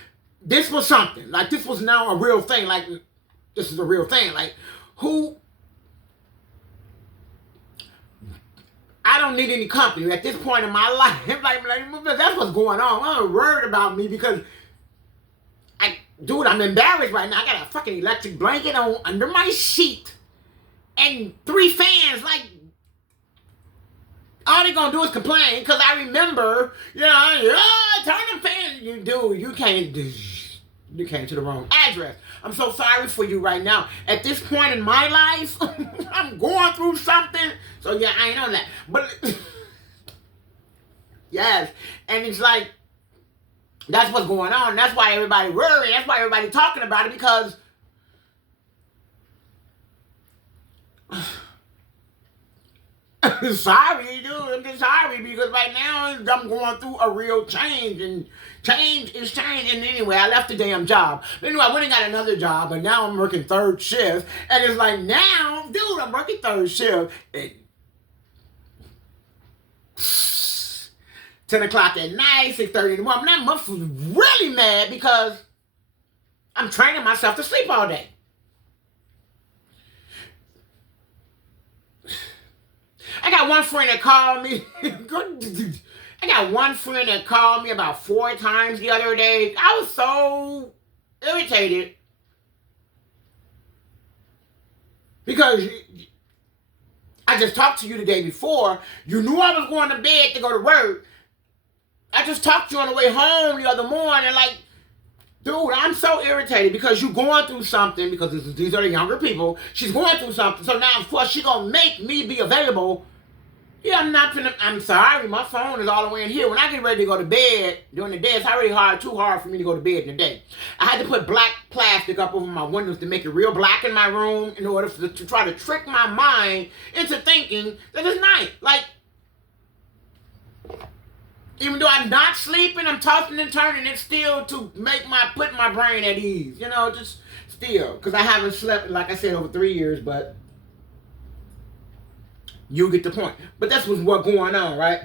this was something. Like, this was now a real thing. Like, this is a real thing. Like, I don't need any company at this point in my life. like that's what's going on. I'm worried about me because dude, I'm embarrassed right now. I got a fucking electric blanket on under my sheet and 3 fans. Like, all they gonna do is complain because I remember, turn the fans. You came to the wrong address. I'm so sorry for you right now. At this point in my life, I'm going through something. So yeah, I ain't on that. But yes, and it's like, that's what's going on. That's why everybody worried. That's why everybody talking about it because sorry, dude. I'm just sorry because right now I'm going through a real change and change is changing. Anyway, I left the damn job. Anyway, I went and got another job, but now I'm working third shift. And it's like now, dude, I'm working third shift. 10 o'clock at night, 6:30 in the morning. I'm really mad because I'm training myself to sleep all day. I got one friend that called me. I got one friend that called me about 4 times the other day. I was so irritated because I just talked to you the day before. You knew I was going to bed to go to work. I just talked to you on the way home the other morning. Like, dude, I'm so irritated because you're going through something because these are the younger people. She's going through something. So now, of course, she's going to make me be available. Yeah, I'm sorry. My phone is all the way in here. When I get ready to go to bed during the day, it's already too hard for me to go to bed in the day. I had to put black plastic up over my windows to make it real black in my room in order to try to trick my mind into thinking that it's night. Like, even though I'm not sleeping, I'm tossing and turning it still to put my brain at ease. Just still. Because I haven't slept, like I said, over 3 years, but you get the point. But that's what's going on, right?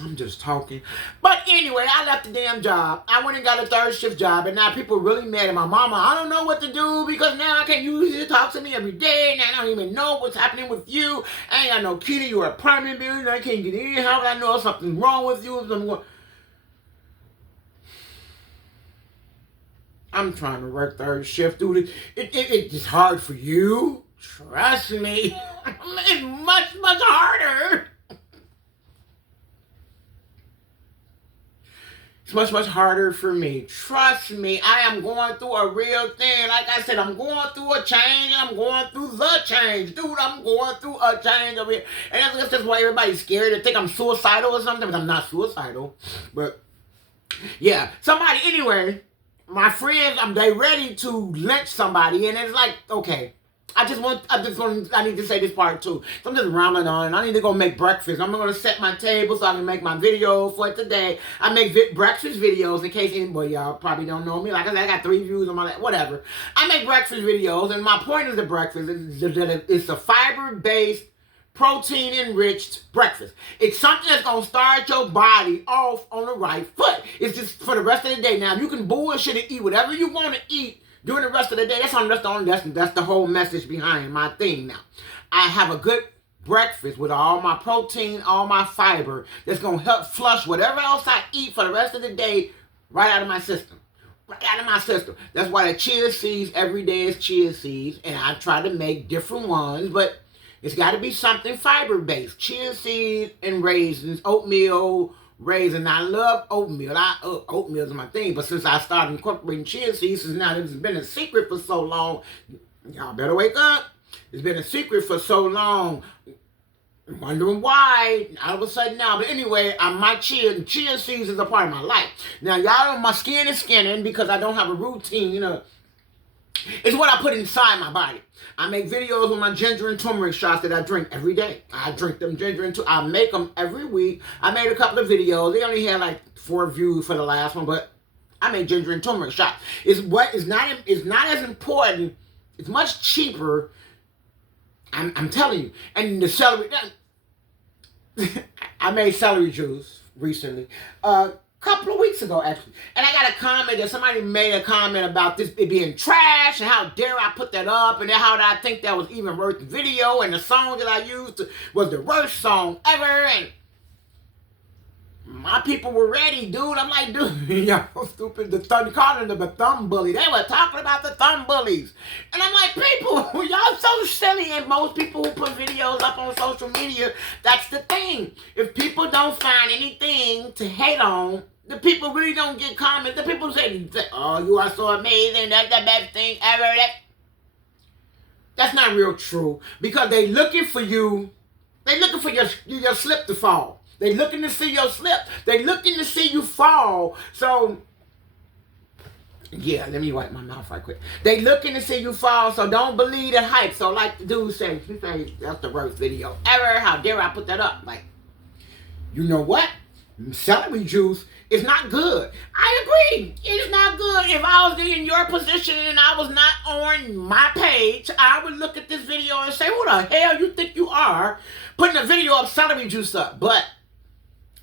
I'm just talking. But anyway, I left the damn job. I went and got a third shift job, and now people are really mad at my mama. I don't know what to do because now I can't use you to talk to me every day, and I don't even know what's happening with you. I ain't got no key to your apartment building. I can't get in. How would I know if something's wrong with you? I'm trying to work third shift, dude. It's hard for you. Trust me. It's much, much harder. It's much, much harder for me. Trust me, I am going through a real thing. Like I said, I'm going through a change. I'm going through the change. Dude, I'm going through a change over here. And that's just why everybody's scared to think I'm suicidal or something. But I'm not suicidal. But, yeah. Anyway, my friends, they ready to lynch somebody. And it's like, okay, I need to say this part too. So I'm just rambling on. I need to go make breakfast. I'm going to set my table so I can make my video for today. I make breakfast videos in case anybody, y'all probably don't know me. Like I said, I got 3 views on my, whatever. I make breakfast videos, and my point of the breakfast is that it's a fiber-based, protein-enriched breakfast. It's something that's going to start your body off on the right foot. It's just for the rest of the day. Now, you can bullshit and eat whatever you want to eat during the rest of the day. That's the whole message behind my thing now. I have a good breakfast with all my protein, all my fiber that's going to help flush whatever else I eat for the rest of the day right out of my system. Right out of my system. That's why the chia seeds every day is chia seeds, and I try to make different ones, but it's got to be something fiber-based. Chia seeds and raisins, oatmeal, raisin. I love oatmeal. Oatmeal is my thing. But since I started incorporating chia seeds, since now it's been a secret for so long, y'all better wake up. It's been a secret for so long. I'm wondering why all of a sudden now. But anyway, my chia seeds is a part of my life. Now, y'all know my skin is skinning because I don't have a routine, It's what I put inside my body. I make videos with my ginger and turmeric shots that I drink every day. I drink them ginger and I make them every week. I made a couple of videos. They only had like 4 views for the last one, but I make ginger and turmeric shots. It's not as important. It's much cheaper. I'm telling you. And the celery. I made celery juice recently. Couple of weeks ago, actually. And I got a comment that somebody made a comment about this it being trash and how dare I put that up and how I think that was even worth the video and the song that I used was the worst song ever. And my people were ready, dude. I'm like, dude, y'all stupid. Calling them the thumb bully. They were talking about the thumb bullies. And I'm like, people, y'all so silly. And most people who put videos up on social media, that's the thing. If people don't find anything to hate on, the people really don't get comments. The people say, oh, you are so amazing. That's the best thing ever. That's not real true. Because they looking for you. They looking for your slip to fall. They looking to see your slip. They looking to see you fall. So, yeah, let me wipe my mouth right quick. They looking to see you fall, so don't believe the hype. So like the dude said, he say, that's the worst video ever. How dare I put that up? Like, you know what? Celery juice is not good. I agree. It's not good. If I was in your position and I was not on my page, I would look at this video and say, who the hell you think you are putting a video of celery juice up? But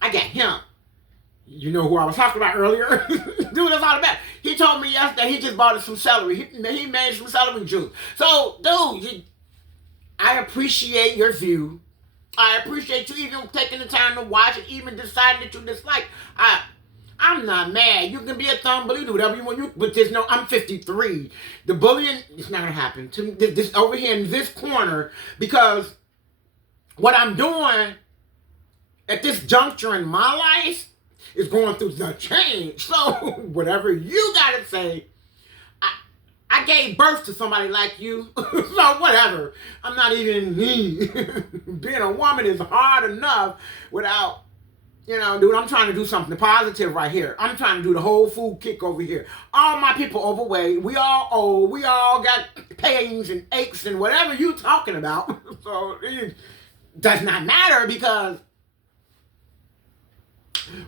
I got him. You know who I was talking about earlier? Dude, that's all about. He told me yesterday he just bought some celery. He made some celery juice. So, dude, I appreciate your view. I appreciate you even taking the time to watch and even deciding that you dislike. I'm not mad. You can be a thumb bully, do whatever you want. But there's no, I'm 53. The bullying, it's not going to happen. To this over here in this corner, because what I'm doing at this juncture in my life is going through the change. So whatever you got to say, I gave birth to somebody like you. So whatever. I'm not even me. Being a woman is hard enough without, dude, I'm trying to do something positive right here. I'm trying to do the whole food kick over here. All my people overweight. We all old. We all got pains and aches and whatever you talking about. So it does not matter because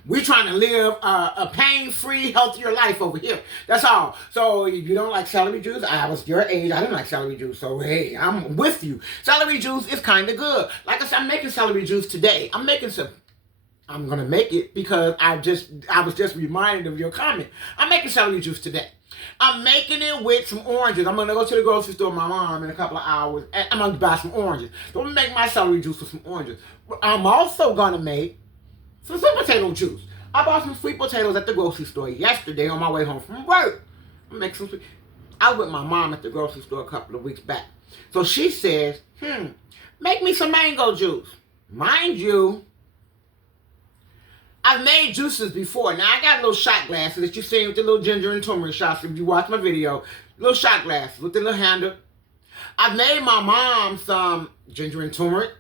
we're trying to live a pain-free, healthier life over here. That's all. So if you don't like celery juice, I was your age. I didn't like celery juice. So, hey, I'm with you. Celery juice is kind of good. Like I said, I'm making celery juice today. I'm going to make it because I was just reminded of your comment. I'm making celery juice today. I'm making it with some oranges. I'm going to go to the grocery store with my mom in a couple of hours. And I'm going to buy some oranges. So I'm going to make my celery juice with some oranges. I'm also going to make some sweet potato juice. I bought some sweet potatoes at the grocery store yesterday on my way home from work. I was with my mom at the grocery store a couple of weeks back. So she says, make me some mango juice. Mind you, I've made juices before. Now, I got little shot glasses that you see with the little ginger and turmeric shots. If you watch my video, little shot glasses with the little handle. I've made my mom some ginger and turmeric.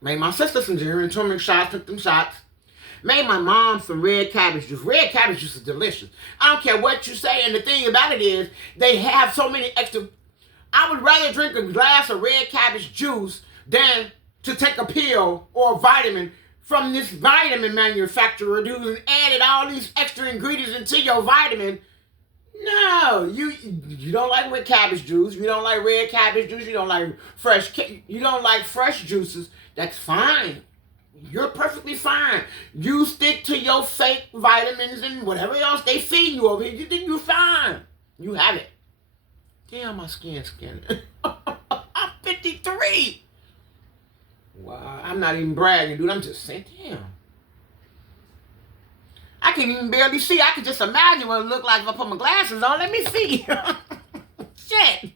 Made my sister some ginger and turmeric shots, took them shots. Made my mom some red cabbage juice. Red cabbage juice is delicious. I don't care what you say. And the thing about it is, they have so many extra. I would rather drink a glass of red cabbage juice than to take a pill or a vitamin from this vitamin manufacturer who's added all these extra ingredients into your vitamin. No, you don't like red cabbage juice. You don't like red cabbage juice. You don't like you don't like fresh juices. That's fine. You're perfectly fine. You stick to your fake vitamins and whatever else they feed you over here. You think you're fine. You have it. Damn, my skin's skinny. I'm 53. Wow, I'm not even bragging, dude. I'm just saying, damn. I can't even barely see. I can just imagine what it look like if I put my glasses on. Let me see. Shit.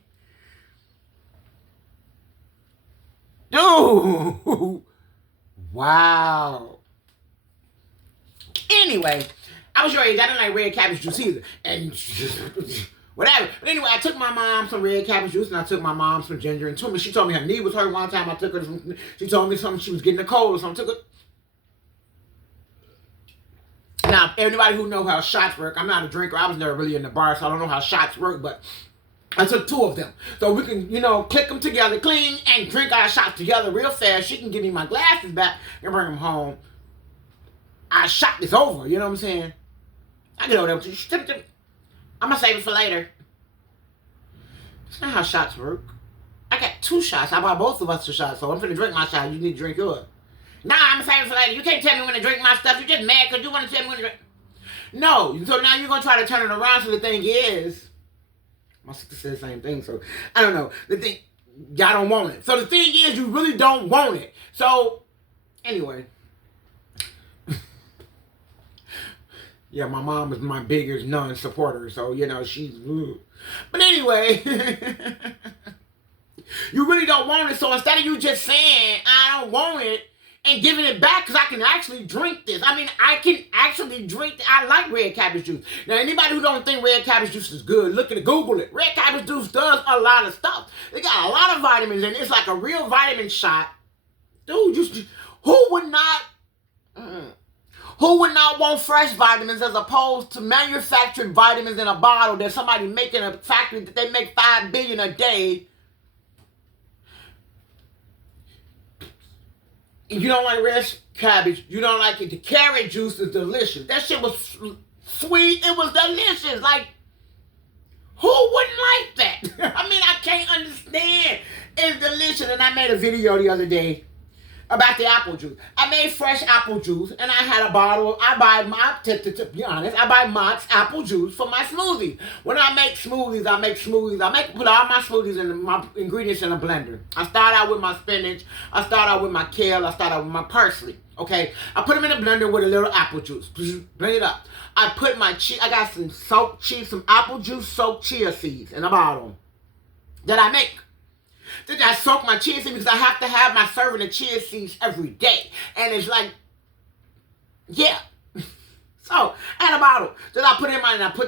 Dude. Wow. Anyway, I was your age. I didn't like red cabbage juice either. And whatever. But anyway, I took my mom some red cabbage juice and I took my mom some ginger and turmeric. She told me her knee was hurt one time. I took her some. She told me something. She was getting a cold or something. I took her. Now, anybody who knows how shots work, I'm not a drinker. I was never really in the bar, so I don't know how shots work, but I took 2 of them. So we can, click them together, clean, and drink our shots together real fast. She can give me my glasses back and bring them home. Our shot is over, you know what I'm saying? I get over there with you. I'm going to save it for later. That's not how shots work. I got 2 shots. I bought both of us a shot, so I'm going to drink my shot. You need to drink yours. Nah, I'm saving for later. You can't tell me when to drink my stuff. You're just mad because you want to tell me when to drink. No. So now you're going to try to turn it around. So the thing is, my sister said the same thing. So I don't know. The thing, y'all don't want it. So the thing is, you really don't want it. So anyway. Yeah, my mom is my biggest non-supporter. So, she's... But anyway... You really don't want it. So instead of you just saying, I don't want it, and giving it back because I can actually drink this. I mean, I can actually drink. I like red cabbage juice. Now, anybody who don't think red cabbage juice is good, look at it, Google it. Red cabbage juice does a lot of stuff. They got a lot of vitamins in it. It's like a real vitamin shot. Dude, who would not want fresh vitamins as opposed to manufactured vitamins in a bottle that somebody making a factory that they make 5 billion a day? You don't like red cabbage. You don't like it. The carrot juice is delicious. That shit was sweet. It was delicious. Like, who wouldn't like that? I mean, I can't understand. It's delicious. And I made a video the other day about the apple juice. I made fresh apple juice, and I had a bottle. I buy to be honest, I buy Mott's apple juice for my smoothie. When I make smoothies, put all my smoothies and my ingredients in a blender. I start out with my spinach. I start out with my kale. I start out with my parsley. Okay, I put them in a blender with a little apple juice. Blend it up. I put my I got some soaked chia, some apple juice soaked chia seeds in a bottle that I make. Then I soak my chia seeds because I have to have my serving of chia seeds every day. And it's like, yeah. So, I had a bottle. Then I put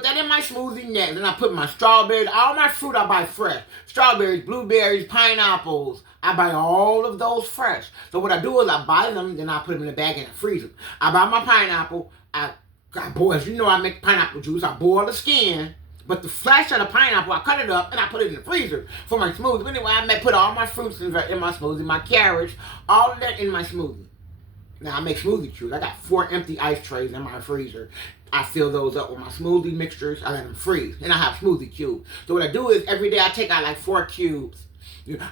that in my smoothie next. Then I put my strawberries, all my fruit I buy fresh. Strawberries, blueberries, pineapples. I buy all of those fresh. So what I do is I buy them, then I put them in the bag and I freeze them. I buy my pineapple. I boil, as you know, I make pineapple juice. I boil the skin. But the flesh of the pineapple, I cut it up and I put it in the freezer for my smoothie. But anyway, I put all my fruits in my smoothie, my carrots, all of that in my smoothie. Now I make smoothie cubes. I got 4 empty ice trays in my freezer. I fill those up with my smoothie mixtures. I let them freeze. And I have smoothie cubes. So what I do is every day I take out like 4 cubes.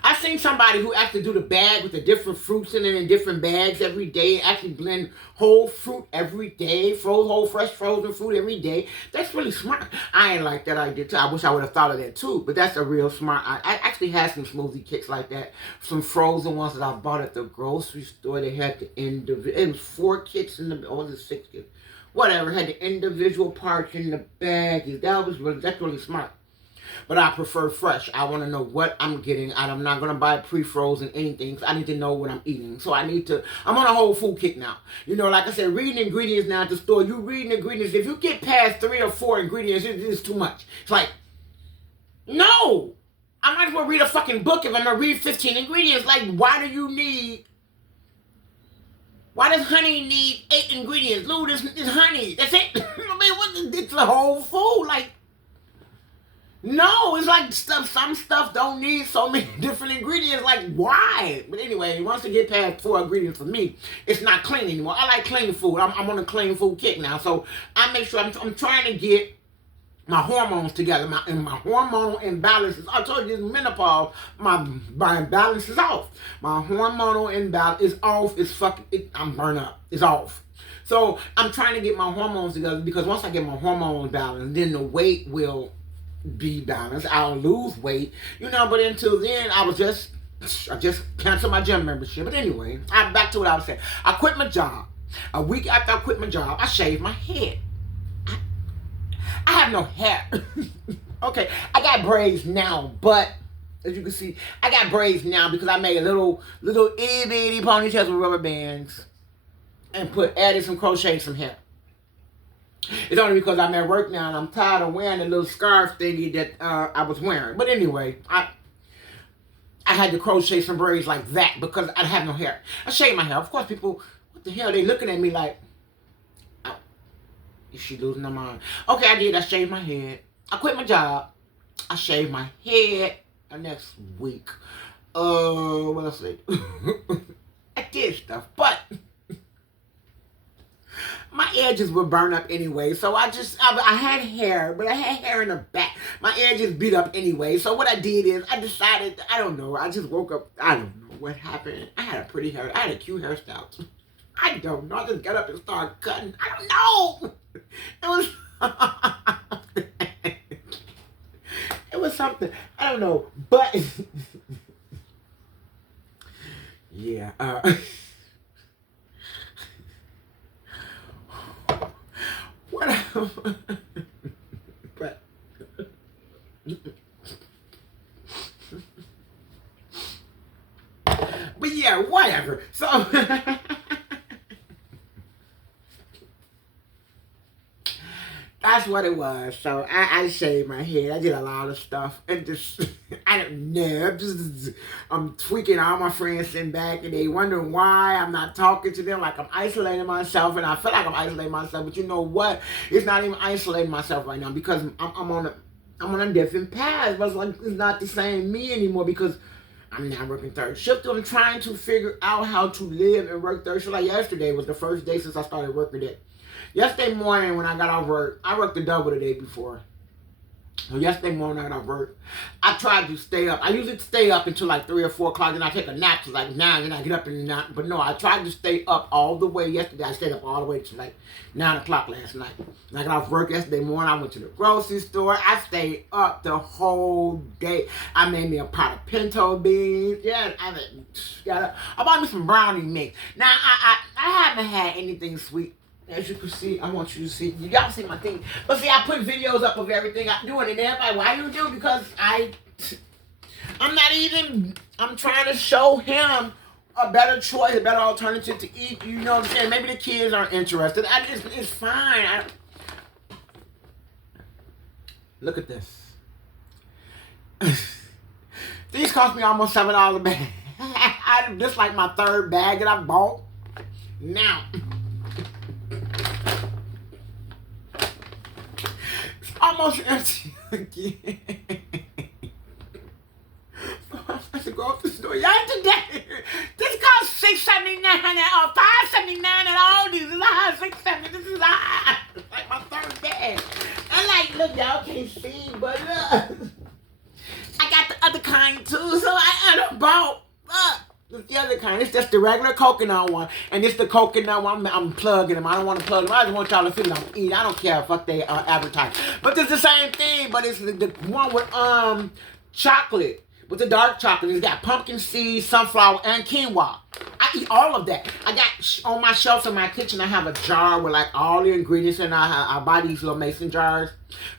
I've seen somebody who actually do the bag with the different fruits in it in different bags every day. Actually blend whole fruit every day. Whole fresh frozen fruit every day. That's really smart. I ain't like that idea too. I wish I would have thought of that too. But that's a real smart. I actually had some smoothie kits like that. Some frozen ones that I bought at the grocery store. They had the individual. It was 4 kits in the, or was it 6 kits? Whatever. Had the individual parts in the bag. That's really smart. But I prefer fresh. I want to know what I'm getting. I'm not going to buy pre-frozen anything. I need to know what I'm eating. So I'm on a whole food kick now. Like I said, reading ingredients now at the store. You reading ingredients. If you get past 3 or 4 ingredients, it's too much. It's like, no. I might as well read a fucking book if I'm going to read 15 ingredients. Like, why does honey need 8 ingredients? Lou, this is honey. That's it. I mean, it's the whole food. Like, No, it's like some stuff don't need so many different ingredients. Like, why? But anyway, once you get past 4 ingredients for me, it's not clean anymore. I like clean food. I'm on a clean food kick now. So I make sure I'm trying to get my hormones together. My hormonal imbalances. I told you this menopause, my imbalance is off. My hormonal imbalance is off. I'm burnt up. It's off. So I'm trying to get my hormones together, because once I get my hormones balanced, then the weight will be balanced. I'll lose weight, but until then, I just canceled my gym membership. But anyway, back to what I was saying. I quit my job. A week after I quit my job, I shaved my head. I have no hair. Okay, I got braids now, but as you can see, I got braids now because I made a little itty bitty ponytails with rubber bands and added some crochet, some hair. It's only because I'm at work now and I'm tired of wearing the little scarf thingy that I was wearing. But anyway, I had to crochet some braids like that because I have no hair. I shaved my hair. Of course, people, what the hell? They looking at me like, oh, is she losing her mind? Okay, I did. I shaved my head. I quit my job. I shaved my head the next week. What else I did? I did stuff, but my edges were burned up anyway, so I had hair, but I had hair in the back. My edges beat up anyway, so what I did is I decided, I don't know, I just woke up, I don't know what happened. I had a pretty hair, I had a cute hairstyle. I don't know, I just got up and started cutting. I don't know. It was, it was something, I don't know, but, yeah, but yeah, whatever. So that's what it was. So I shaved my head. I did a lot of stuff, and just I don't know. I'm tweaking. All my friends sitting back, and they wondering why I'm not talking to them. Like I'm isolating myself, and I feel like I'm isolating myself. But you know what? It's not even isolating myself right now, because I'm on a different path. But it's like it's not the same me anymore, because I'm now working third shift. I'm trying to figure out how to live and work third shift. Like yesterday was the first day since I started working it. Yesterday morning when I got off work, I worked the double the day before. So yesterday morning I got off work, I tried to stay up. I usually stay up until like 3 or 4 o'clock, then I take a nap to like 9, then I get up and nap. But no, I tried to stay up all the way yesterday. I stayed up all the way to like 9 o'clock last night. When I got off work yesterday morning, I went to the grocery store. I stayed up the whole day. I made me a pot of pinto beans. Yeah, I bought me some brownie mix. Now, I haven't had anything sweet. As you can see, I want you to see. Y'all see my thing. But see, I put videos up of everything I'm doing. And everybody, why you do? Because I'm trying to show him a better choice, a better alternative to eat. You know what I'm saying? Maybe the kids aren't interested. It's fine. Look at this. These cost me almost $7 a bag. This like my 3rd bag that I bought. Now. Almost empty again. I have to go up the store. Y'all today. This costs $6.79 or $5.79 at all these. This is high, $6.70. This is high. It's like my 3rd bag. I'm like, look, y'all can't see, but look. I got the other kind too, so I bought. It's the other kind. It's just the regular coconut one. And it's the coconut one. I'm plugging them. I don't want to plug them. I just want y'all to feel them. Eat. I don't care. Fuck they advertise. But it's the same thing. But it's the one with chocolate. With the dark chocolate. It's got pumpkin seeds, sunflower, and quinoa. I eat all of that. I got on my shelf in my kitchen, I have a jar with like all the ingredients, and I buy these little mason jars,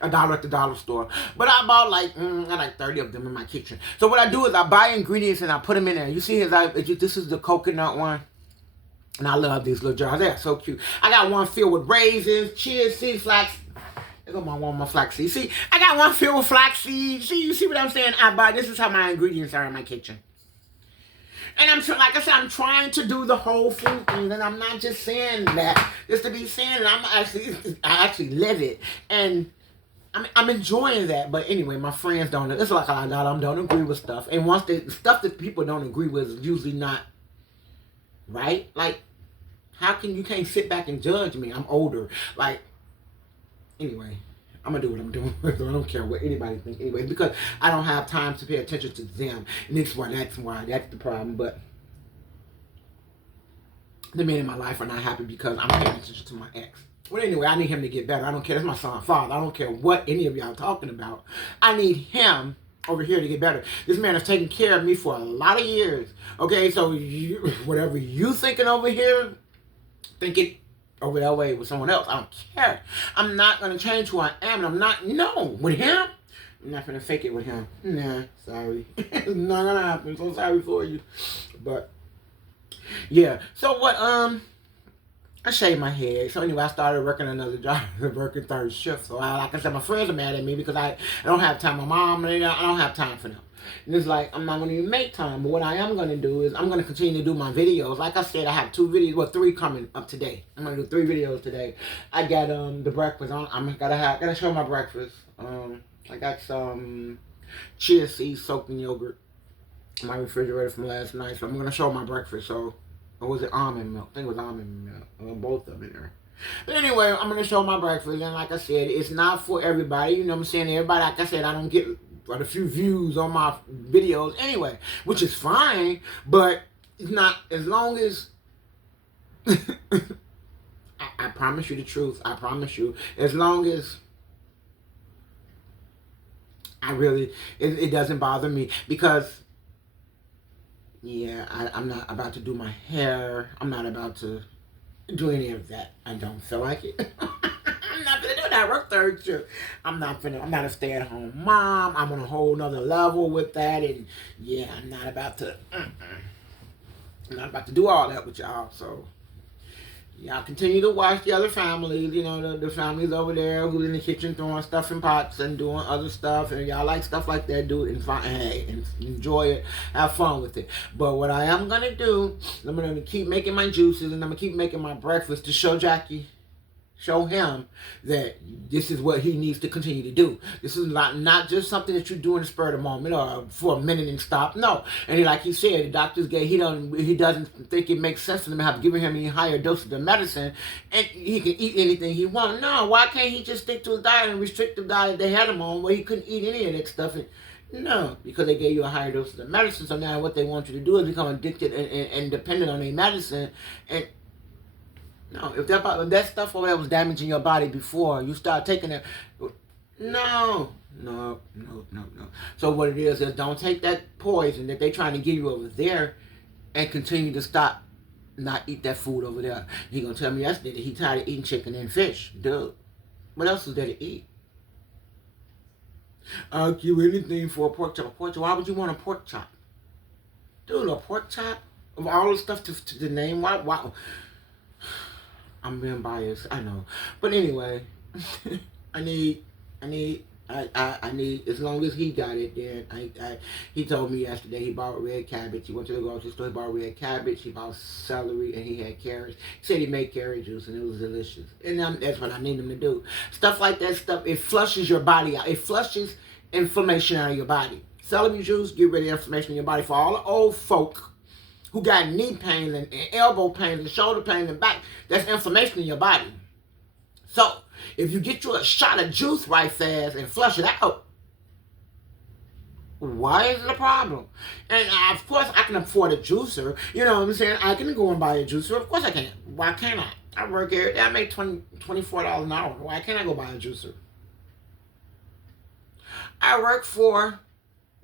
$1 at the dollar store. But I bought like 30 of them in my kitchen. So what I do is I buy ingredients and I put them in there. You see, this is the coconut one. And I love these little jars. They're so cute. I got one filled with raisins, chia seeds, flax. There go my flax seeds. See, I got one filled with flax seeds. See, you see what I'm saying? This is how my ingredients are in my kitchen. And like I said, I'm trying to do the whole food thing, and I'm not just saying that just to be saying it. I actually live it. And I'm enjoying that. But anyway, my friends don't. It's like a lot of them don't agree with stuff. And once the stuff that people don't agree with is usually not right. Like, how can you can't sit back and judge me? I'm older. Like, anyway, I'm gonna do what I'm doing. I don't care what anybody thinks anyway, because I don't have time to pay attention to them. And that's that's the problem. But the men in my life are not happy because I'm paying attention to my ex. Well, anyway, I need him to get better. I don't care. That's my son's father. I don't care what any of y'all are talking about. I need him over here to get better. This man has taken care of me for a lot of years. Okay, so whatever you thinking over here, think it over that way with someone else. I don't care. I'm not going to change who I am. And I'm not, no, with him. I'm not going to fake it with him. Nah, sorry. It's not going to happen. So sorry for you. But, yeah. So what, I shaved my head. So anyway, I started working another job, working third shift. So like I said, my friends are mad at me because I don't have time. My mom, I don't have time for them. And it's like, I'm not going to even make time. But what I am going to do is I'm going to continue to do my videos. Like I said, I have 2 videos, well, 3 coming up today. I'm going to do 3 videos today. I got the breakfast on. I'm gotta show my breakfast. I got some chia seeds soaked in yogurt in my refrigerator from last night. So I'm going to show my breakfast. So, or was it almond milk? I think it was almond milk. Both of them in there. But anyway, I'm going to show my breakfast. And like I said, it's not for everybody. You know what I'm saying? Everybody, like I said, I don't get but a few views on my videos anyway, which is fine, but it's not, as long as I promise you the truth. I promise you, as long as it doesn't bother me, because yeah, I'm not about to do my hair. I'm not about to do any of that. I don't feel like it. I'm not gonna do that. I work third shift. I'm not a stay-at-home mom. I'm on a whole nother level with that, and yeah, I'm not about to. I'm not about to do all that with y'all. So y'all continue to watch the other families. You know, the families over there who's in the kitchen throwing stuff in pots and doing other stuff, and y'all like stuff like that. Do it and and enjoy it. Have fun with it. But what I am gonna do, I'm gonna keep making my juices, and I'm gonna keep making my breakfast to show Jackie. Show him that this is what he needs to continue to do. This is not just something that you do in the spur of the moment or for a minute and stop. No. And like he said, the doctors he doesn't think it makes sense for them to have given him any higher doses of medicine and he can eat anything he wants. No, why can't he just stick to his diet and restrictive diet they had him on where he couldn't eat any of that stuff? No, because they gave you a higher dose of medicine. So now what they want you to do is become addicted and dependent on their medicine. And no, if that stuff over there was damaging your body before you start taking it, no. So what it is don't take that poison that they're trying to give you over there and continue to not eat that food over there. He gonna tell me yesterday that he tired of eating chicken and fish. Dude, what else is there to eat? I'll give anything for a pork chop. Why would you want a pork chop? Dude, a pork chop? Of all the stuff to the name, why? I'm being biased, I know. But anyway, I need, as long as he got it, then he told me yesterday he bought red cabbage. He went to the grocery store, he bought red cabbage, he bought celery, and he had carrots. He said he made carrot juice, and it was delicious. And that's what I need him to do. Stuff like that it flushes your body out. It flushes inflammation out of your body. Celery juice, get rid of inflammation in your body. For all the old folk who got knee pain and elbow pain and shoulder pain and back, that's inflammation in your body. So, if you get you a shot of juice right fast and flush it out, why is it a problem? And of course, I can afford a juicer. You know what I'm saying? I can go and buy a juicer. Of course I can. Why can't I? I work every day. I make $24 an hour. Why can't I go buy a juicer? I work for,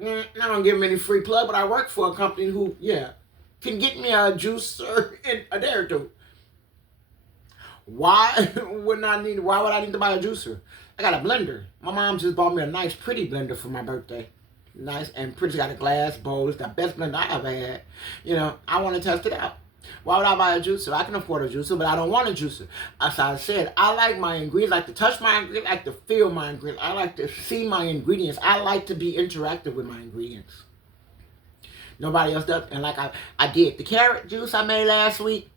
I don't give them any free plug, but I work for a company who, can get me a juicer in a day or two. Why would I need to buy a juicer? I got a blender. My mom just bought me a nice, pretty blender for my birthday. Nice and pretty. Got a glass bowl. It's the best blender I ever had. You know, I want to test it out. Why would I buy a juicer? I can afford a juicer, but I don't want a juicer. As I said, I like my ingredients. I like to touch my ingredients. I like to feel my ingredients. I like to see my ingredients. I like to be interactive with my ingredients. Nobody else does. And like I did. The carrot juice I made last week,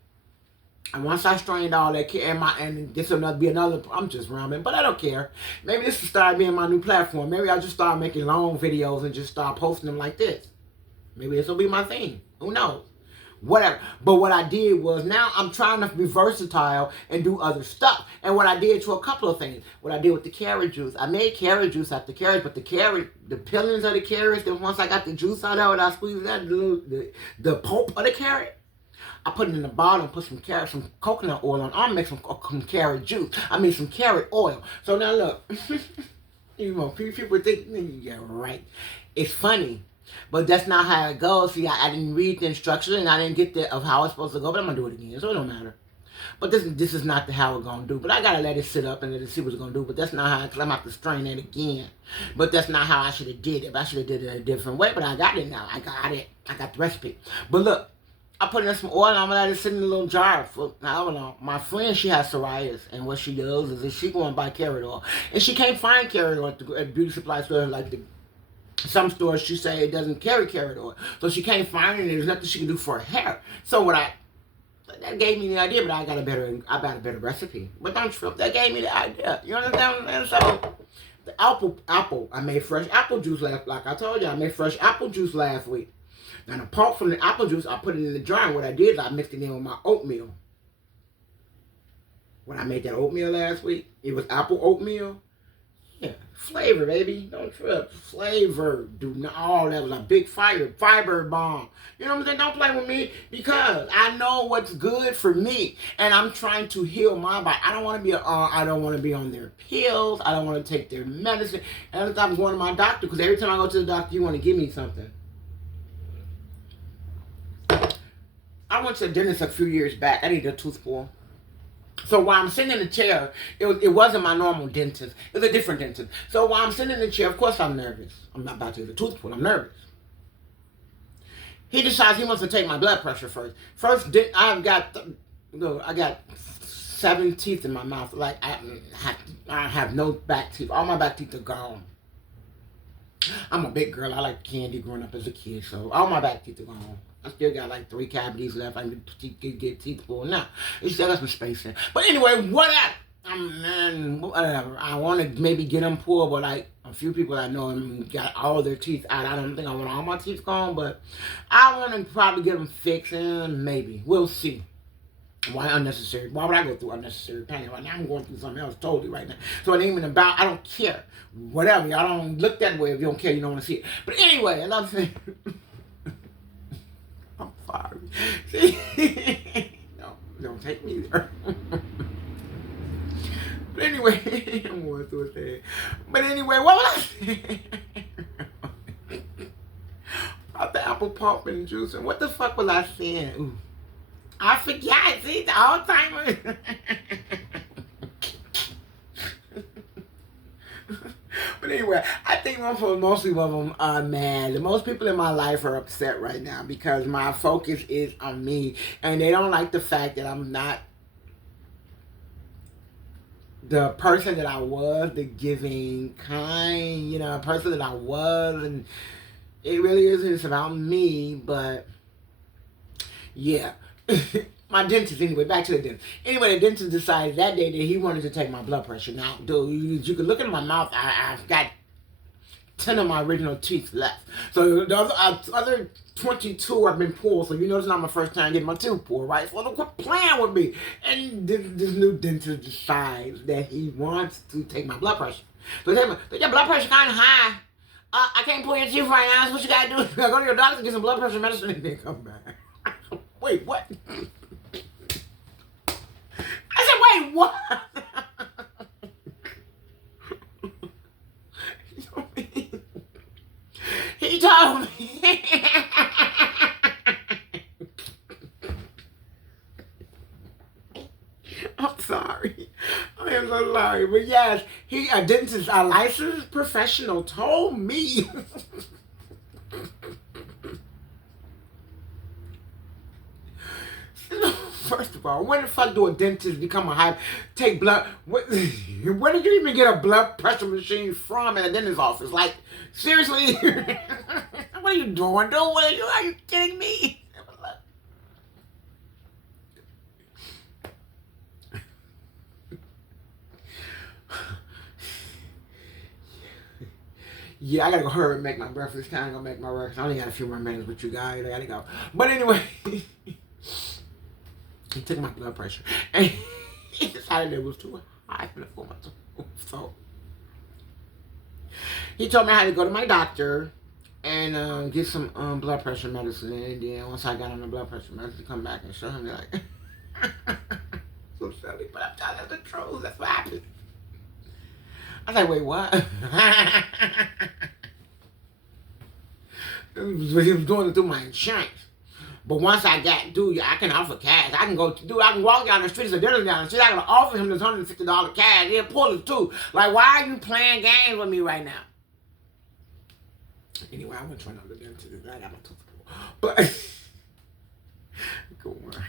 And once I strained all that, and this will be another, I'm just rambling, but I don't care. Maybe this will start being my new platform. Maybe I'll just start making long videos and just start posting them like this. Maybe this will be my thing. Who knows? Whatever. But what I did was, now I'm trying to be versatile and do other stuff. And what I did to a couple of things. What I did with the carrot juice. I made carrot juice after carrot, but the peelings of the carrots, then once I got the juice out of it, I squeezed out the pulp of the carrot. I put it in the bottle and put some coconut oil on. I'll make some carrot juice. I mean some carrot oil. So now look, you know, people think, yeah, right. It's funny, but that's not how it goes. See, I didn't read the instructions and I didn't get the of how it's supposed to go, but I'm gonna do it again, so it don't matter. But this is not how it's gonna do. But I gotta let it sit up and let it see what it's gonna do. But that's not how, because I'm gonna have to strain it again. But that's not how I should have did it. I should have did it a different way. But I got it now. I got it. I got the recipe. But look. I put in some oil and I'm gonna let it sit in a little jar for, I don't know. My friend, she has psoriasis, and what she does is she go and buy carrot oil, and she can't find carrot oil at beauty supply stores like some stores. She say it doesn't carry carrot oil, so she can't find it. And there's nothing she can do for her hair. So that gave me the idea, but I got a better recipe. But don't trip, that gave me the idea. You understand what I'm saying? So the apple, I made fresh apple juice like I told you, I made fresh apple juice last week. Now the pulp from the apple juice, I put it in the jar, and what I did is I mixed it in with my oatmeal. When I made that oatmeal last week, it was apple oatmeal. Yeah, flavor, baby. Don't trip. Flavor. That was a big fiber bomb. You know what I'm saying? Don't play with me, because I know what's good for me, and I'm trying to heal my body. I don't want to be on their pills. I don't want to take their medicine. And I'm going to my doctor, because every time I go to the doctor, you want to give me something. I went to the dentist a few years back. I needed a tooth pull. So while I'm sitting in the chair, it wasn't my normal dentist. It was a different dentist. So while I'm sitting in the chair, of course I'm nervous. I'm not about to get a tooth pull. I'm nervous. He decides he wants to take my blood pressure first. I got 7 teeth in my mouth. Like I have no back teeth. All my back teeth are gone. I'm a big girl. I like candy growing up as a kid, so all my back teeth are gone. I still got like 3 cavities left. I can get teeth pulled now. It's still got some space in. But anyway, whatever. I want to maybe get them pulled, but like a few people I know got all their teeth out. I don't think I want all my teeth gone, but I want to probably get them fixed, and maybe. We'll see. Why unnecessary? Why would I go through unnecessary pain? Right now I'm going through something else totally right now. So it ain't even about, I don't care. Whatever. Y'all don't look that way. If you don't care, you don't want to see it. But anyway, I love saying. I'm sorry. See? No, don't take me there. But anyway, I'm going through it there. But anyway, what was I saying? About the apple pulp and juice. And what the fuck was I saying? Ooh. I forgot. See, the Alzheimer's. But anyway, I think most of them are mad. Most people in my life are upset right now because my focus is on me, and they don't like the fact that I'm not the person that I was, the giving kind, person that I was, and it really isn't. It's about me, but yeah. My dentist, anyway, back to the dentist. Anyway, the dentist decided that day that he wanted to take my blood pressure. Now, dude, you can look at my mouth. I've got 10 of my original teeth left. So the other 22 have been pulled. So you know it's not my first time getting my tooth pulled, right? So quit playing with me. And this new dentist decides that he wants to take my blood pressure. So your blood pressure kind of high. I can't pull your teeth right now. That's what you got to do. You got to go to your doctor and get some blood pressure medicine and then come back. Wait, what? I said, wait, what? He told me. I'm sorry. I am so sorry. But yes, a dentist, a licensed professional told me. First of all, when the fuck do a dentist become take blood? Where did you even get a blood pressure machine from in a dentist's office? Like, seriously? What are you doing? Are you kidding me? Yeah, I gotta go hurry and make my breakfast. Time to go make my breakfast. I only got a few more minutes with you guys. I gotta go. But anyway, he took my blood pressure and he decided it was too high for myself. So he told me I had to go to my doctor and get some blood pressure medicine. And then once I got on the blood pressure medicine, come back and show him like, so silly, but I'm telling the truth. That's what happened. I was like, wait, what? He was doing it through my insurance. But once I got, dude, I can offer cash. I can go, dude, I can walk down the street, there's a dealer down the street. I can offer him this $150 cash. He'll pull it too. Like, why are you playing games with me right now? Anyway, I went to another dentist. I got my tooth pulled. But,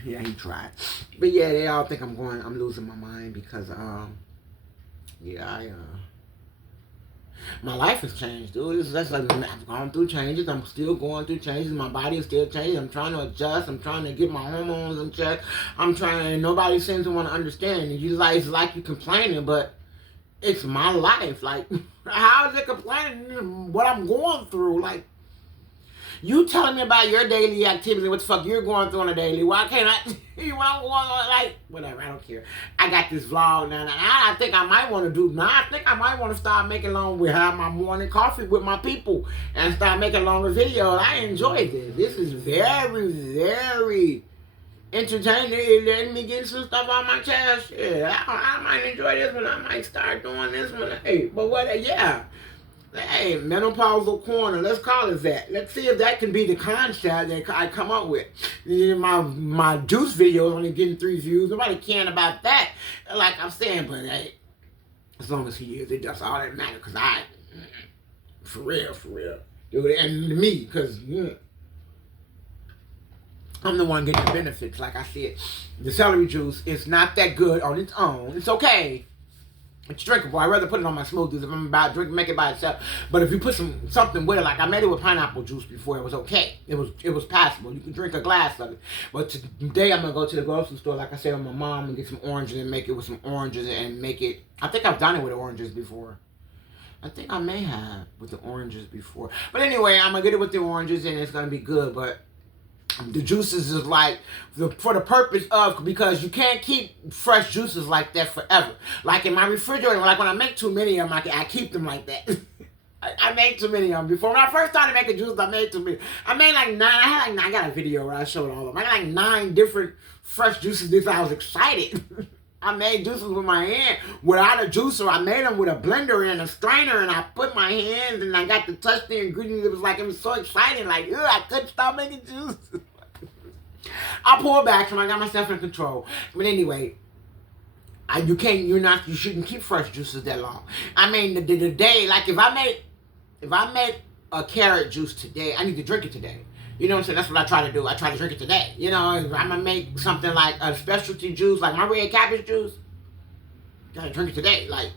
yeah, he tried. But yeah, they all think I'm losing my mind because, yeah, my life has changed, dude. That's like I've gone through changes. I'm still going through changes. My body is still changing. I'm trying to adjust. I'm trying to get my hormones in check. I'm trying. Nobody seems to want to understand. It's like you complaining, but it's my life. Like, how is it complaining what I'm going through? Like, you telling me about your daily activity, what the fuck you're going through on a daily. Why can't I tell you what I'm going on? Like, whatever, I don't care. I got this vlog now. I think I might want to do, now I think I might want to start making have my morning coffee with my people and start making longer videos. I enjoy this. This is very, very entertaining. It letting me get some stuff on my chest. Yeah, I might enjoy this one. I might start doing this one. Hey, but what, yeah. Hey, Menopausal Corner, let's call it that. Let's see if that can be the concept that I come up with. My juice video is only getting 3 views. Nobody caring about that, like I'm saying, but hey, as long as he is, that's all that matters, because for real, dude, and me, because I'm the one getting the benefits. Like I said, the celery juice is not that good on its own. It's okay. It's drinkable. I'd rather put it on my smoothies if I'm about to drink, make it by itself. But if you put something with it, like I made it with pineapple juice before, it was okay. It was passable. You can drink a glass of it. But today I'm gonna go to the grocery store, like I said, with my mom and get some oranges and make it with some oranges and make it. I think I've done it with oranges before. I think I may have with the oranges before. But anyway, I'm gonna get it with the oranges and it's gonna be good. But the juices is like for the purpose of, because you can't keep fresh juices like that forever. Like in my refrigerator, like when I make too many of them, I keep them like that. I made too many of them before. When I first started making juice, I made too many. I made like 9. I got a video where I showed all of them. I got like 9 different fresh juices. This I was excited. I made juices with my hand without a juicer. I made them with a blender and a strainer, and I put my hands and I got to touch the ingredients. It was so exciting. Like, I couldn't stop making juice. I pulled back so I got myself in control. But anyway, you shouldn't keep fresh juices that long. I mean, the day, like if I make a carrot juice today, I need to drink it today. You know what I'm saying? That's what I try to do. I try to drink it today. You know, I'm going to make something like a specialty juice, like my red cabbage juice. Gotta drink it today. Like,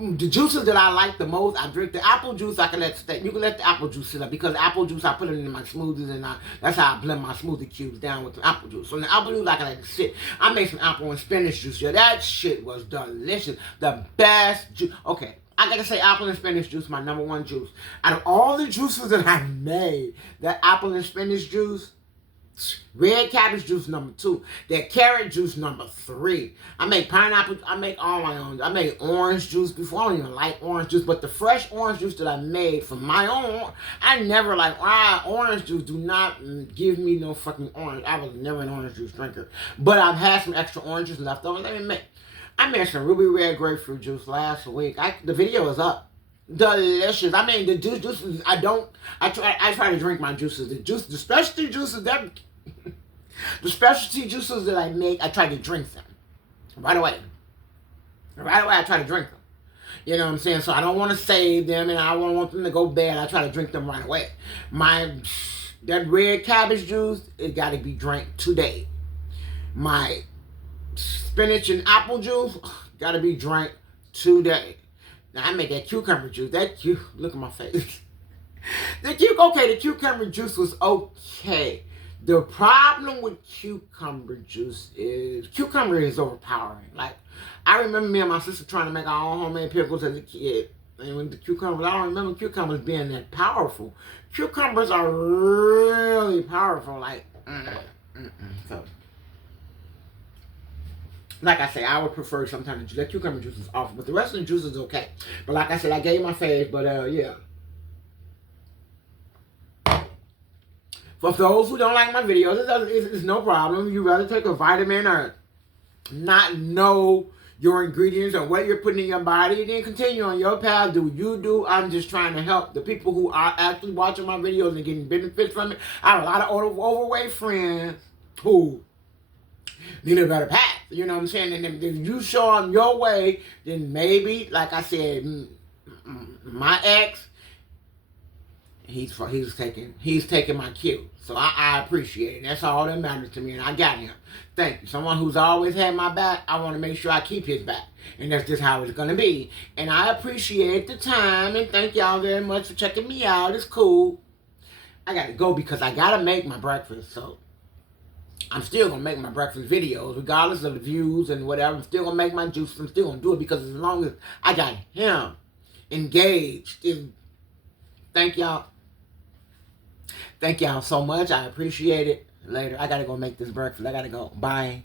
the juices that I like the most, I drink the apple juice. I can let stay. You can let the apple juice sit up, because apple juice, I put it in my smoothies, and that's how I blend my smoothie cubes down with the apple juice. So the apple juice, I can let it sit. I made some apple and spinach juice. Yeah, that shit was delicious. The best juice. Okay. I gotta say, apple and spinach juice, my number 1 juice. Out of all the juices that I made, that apple and spinach juice, red cabbage juice number 2, that carrot juice number 3. I make pineapple, I make all my own. I made orange juice before. I don't even like orange juice, but the fresh orange juice that I made from my own, I never like, orange juice, do not give me no fucking orange. I was never an orange juice drinker. But I've had some extra oranges left over. I made some ruby red grapefruit juice last week. The video is up. Delicious. I mean, the juices, I try to drink my juices. The specialty juices the specialty juices that I make, I try to drink them. Right away, I try to drink them. You know what I'm saying? So I don't want to save them, and I don't want them to go bad. I try to drink them right away. That red cabbage juice, it got to be drank today. My spinach and apple juice, got to be drank today. Now I make that cucumber juice. Look at my face. The cucumber juice was okay. The problem with cucumber juice is cucumber is overpowering. Like, I remember me and my sister trying to make our own homemade pickles as a kid. And with the cucumbers, I don't remember cucumbers being that powerful. Cucumbers are really powerful. Like, so, like I say, I would prefer sometimes the cucumber juice is awful, but the rest of the juice is okay. But like I said, I gave my fave, but yeah. For those who don't like my videos, it's no problem. You rather take a vitamin or not know your ingredients or what you're putting in your body, then continue on your path. Do you do? I'm just trying to help the people who are actually watching my videos and getting benefits from it. I have a lot of overweight friends who need a better path. You know what I'm saying? And if you show them your way, then maybe, like I said, my ex, he's taking my cue. So I appreciate it. That's all that matters to me, and I got him. Thank you. Someone who's always had my back, I want to make sure I keep his back. And that's just how it's going to be. And I appreciate the time, and thank y'all very much for checking me out. It's cool. I got to go because I got to make my breakfast. So I'm still going to make my breakfast videos, regardless of the views and whatever. I'm still going to make my juice. I'm still going to do it because as long as I got him engaged. Thank y'all. Thank y'all so much. I appreciate it. Later. I got to go make this breakfast. I got to go. Bye.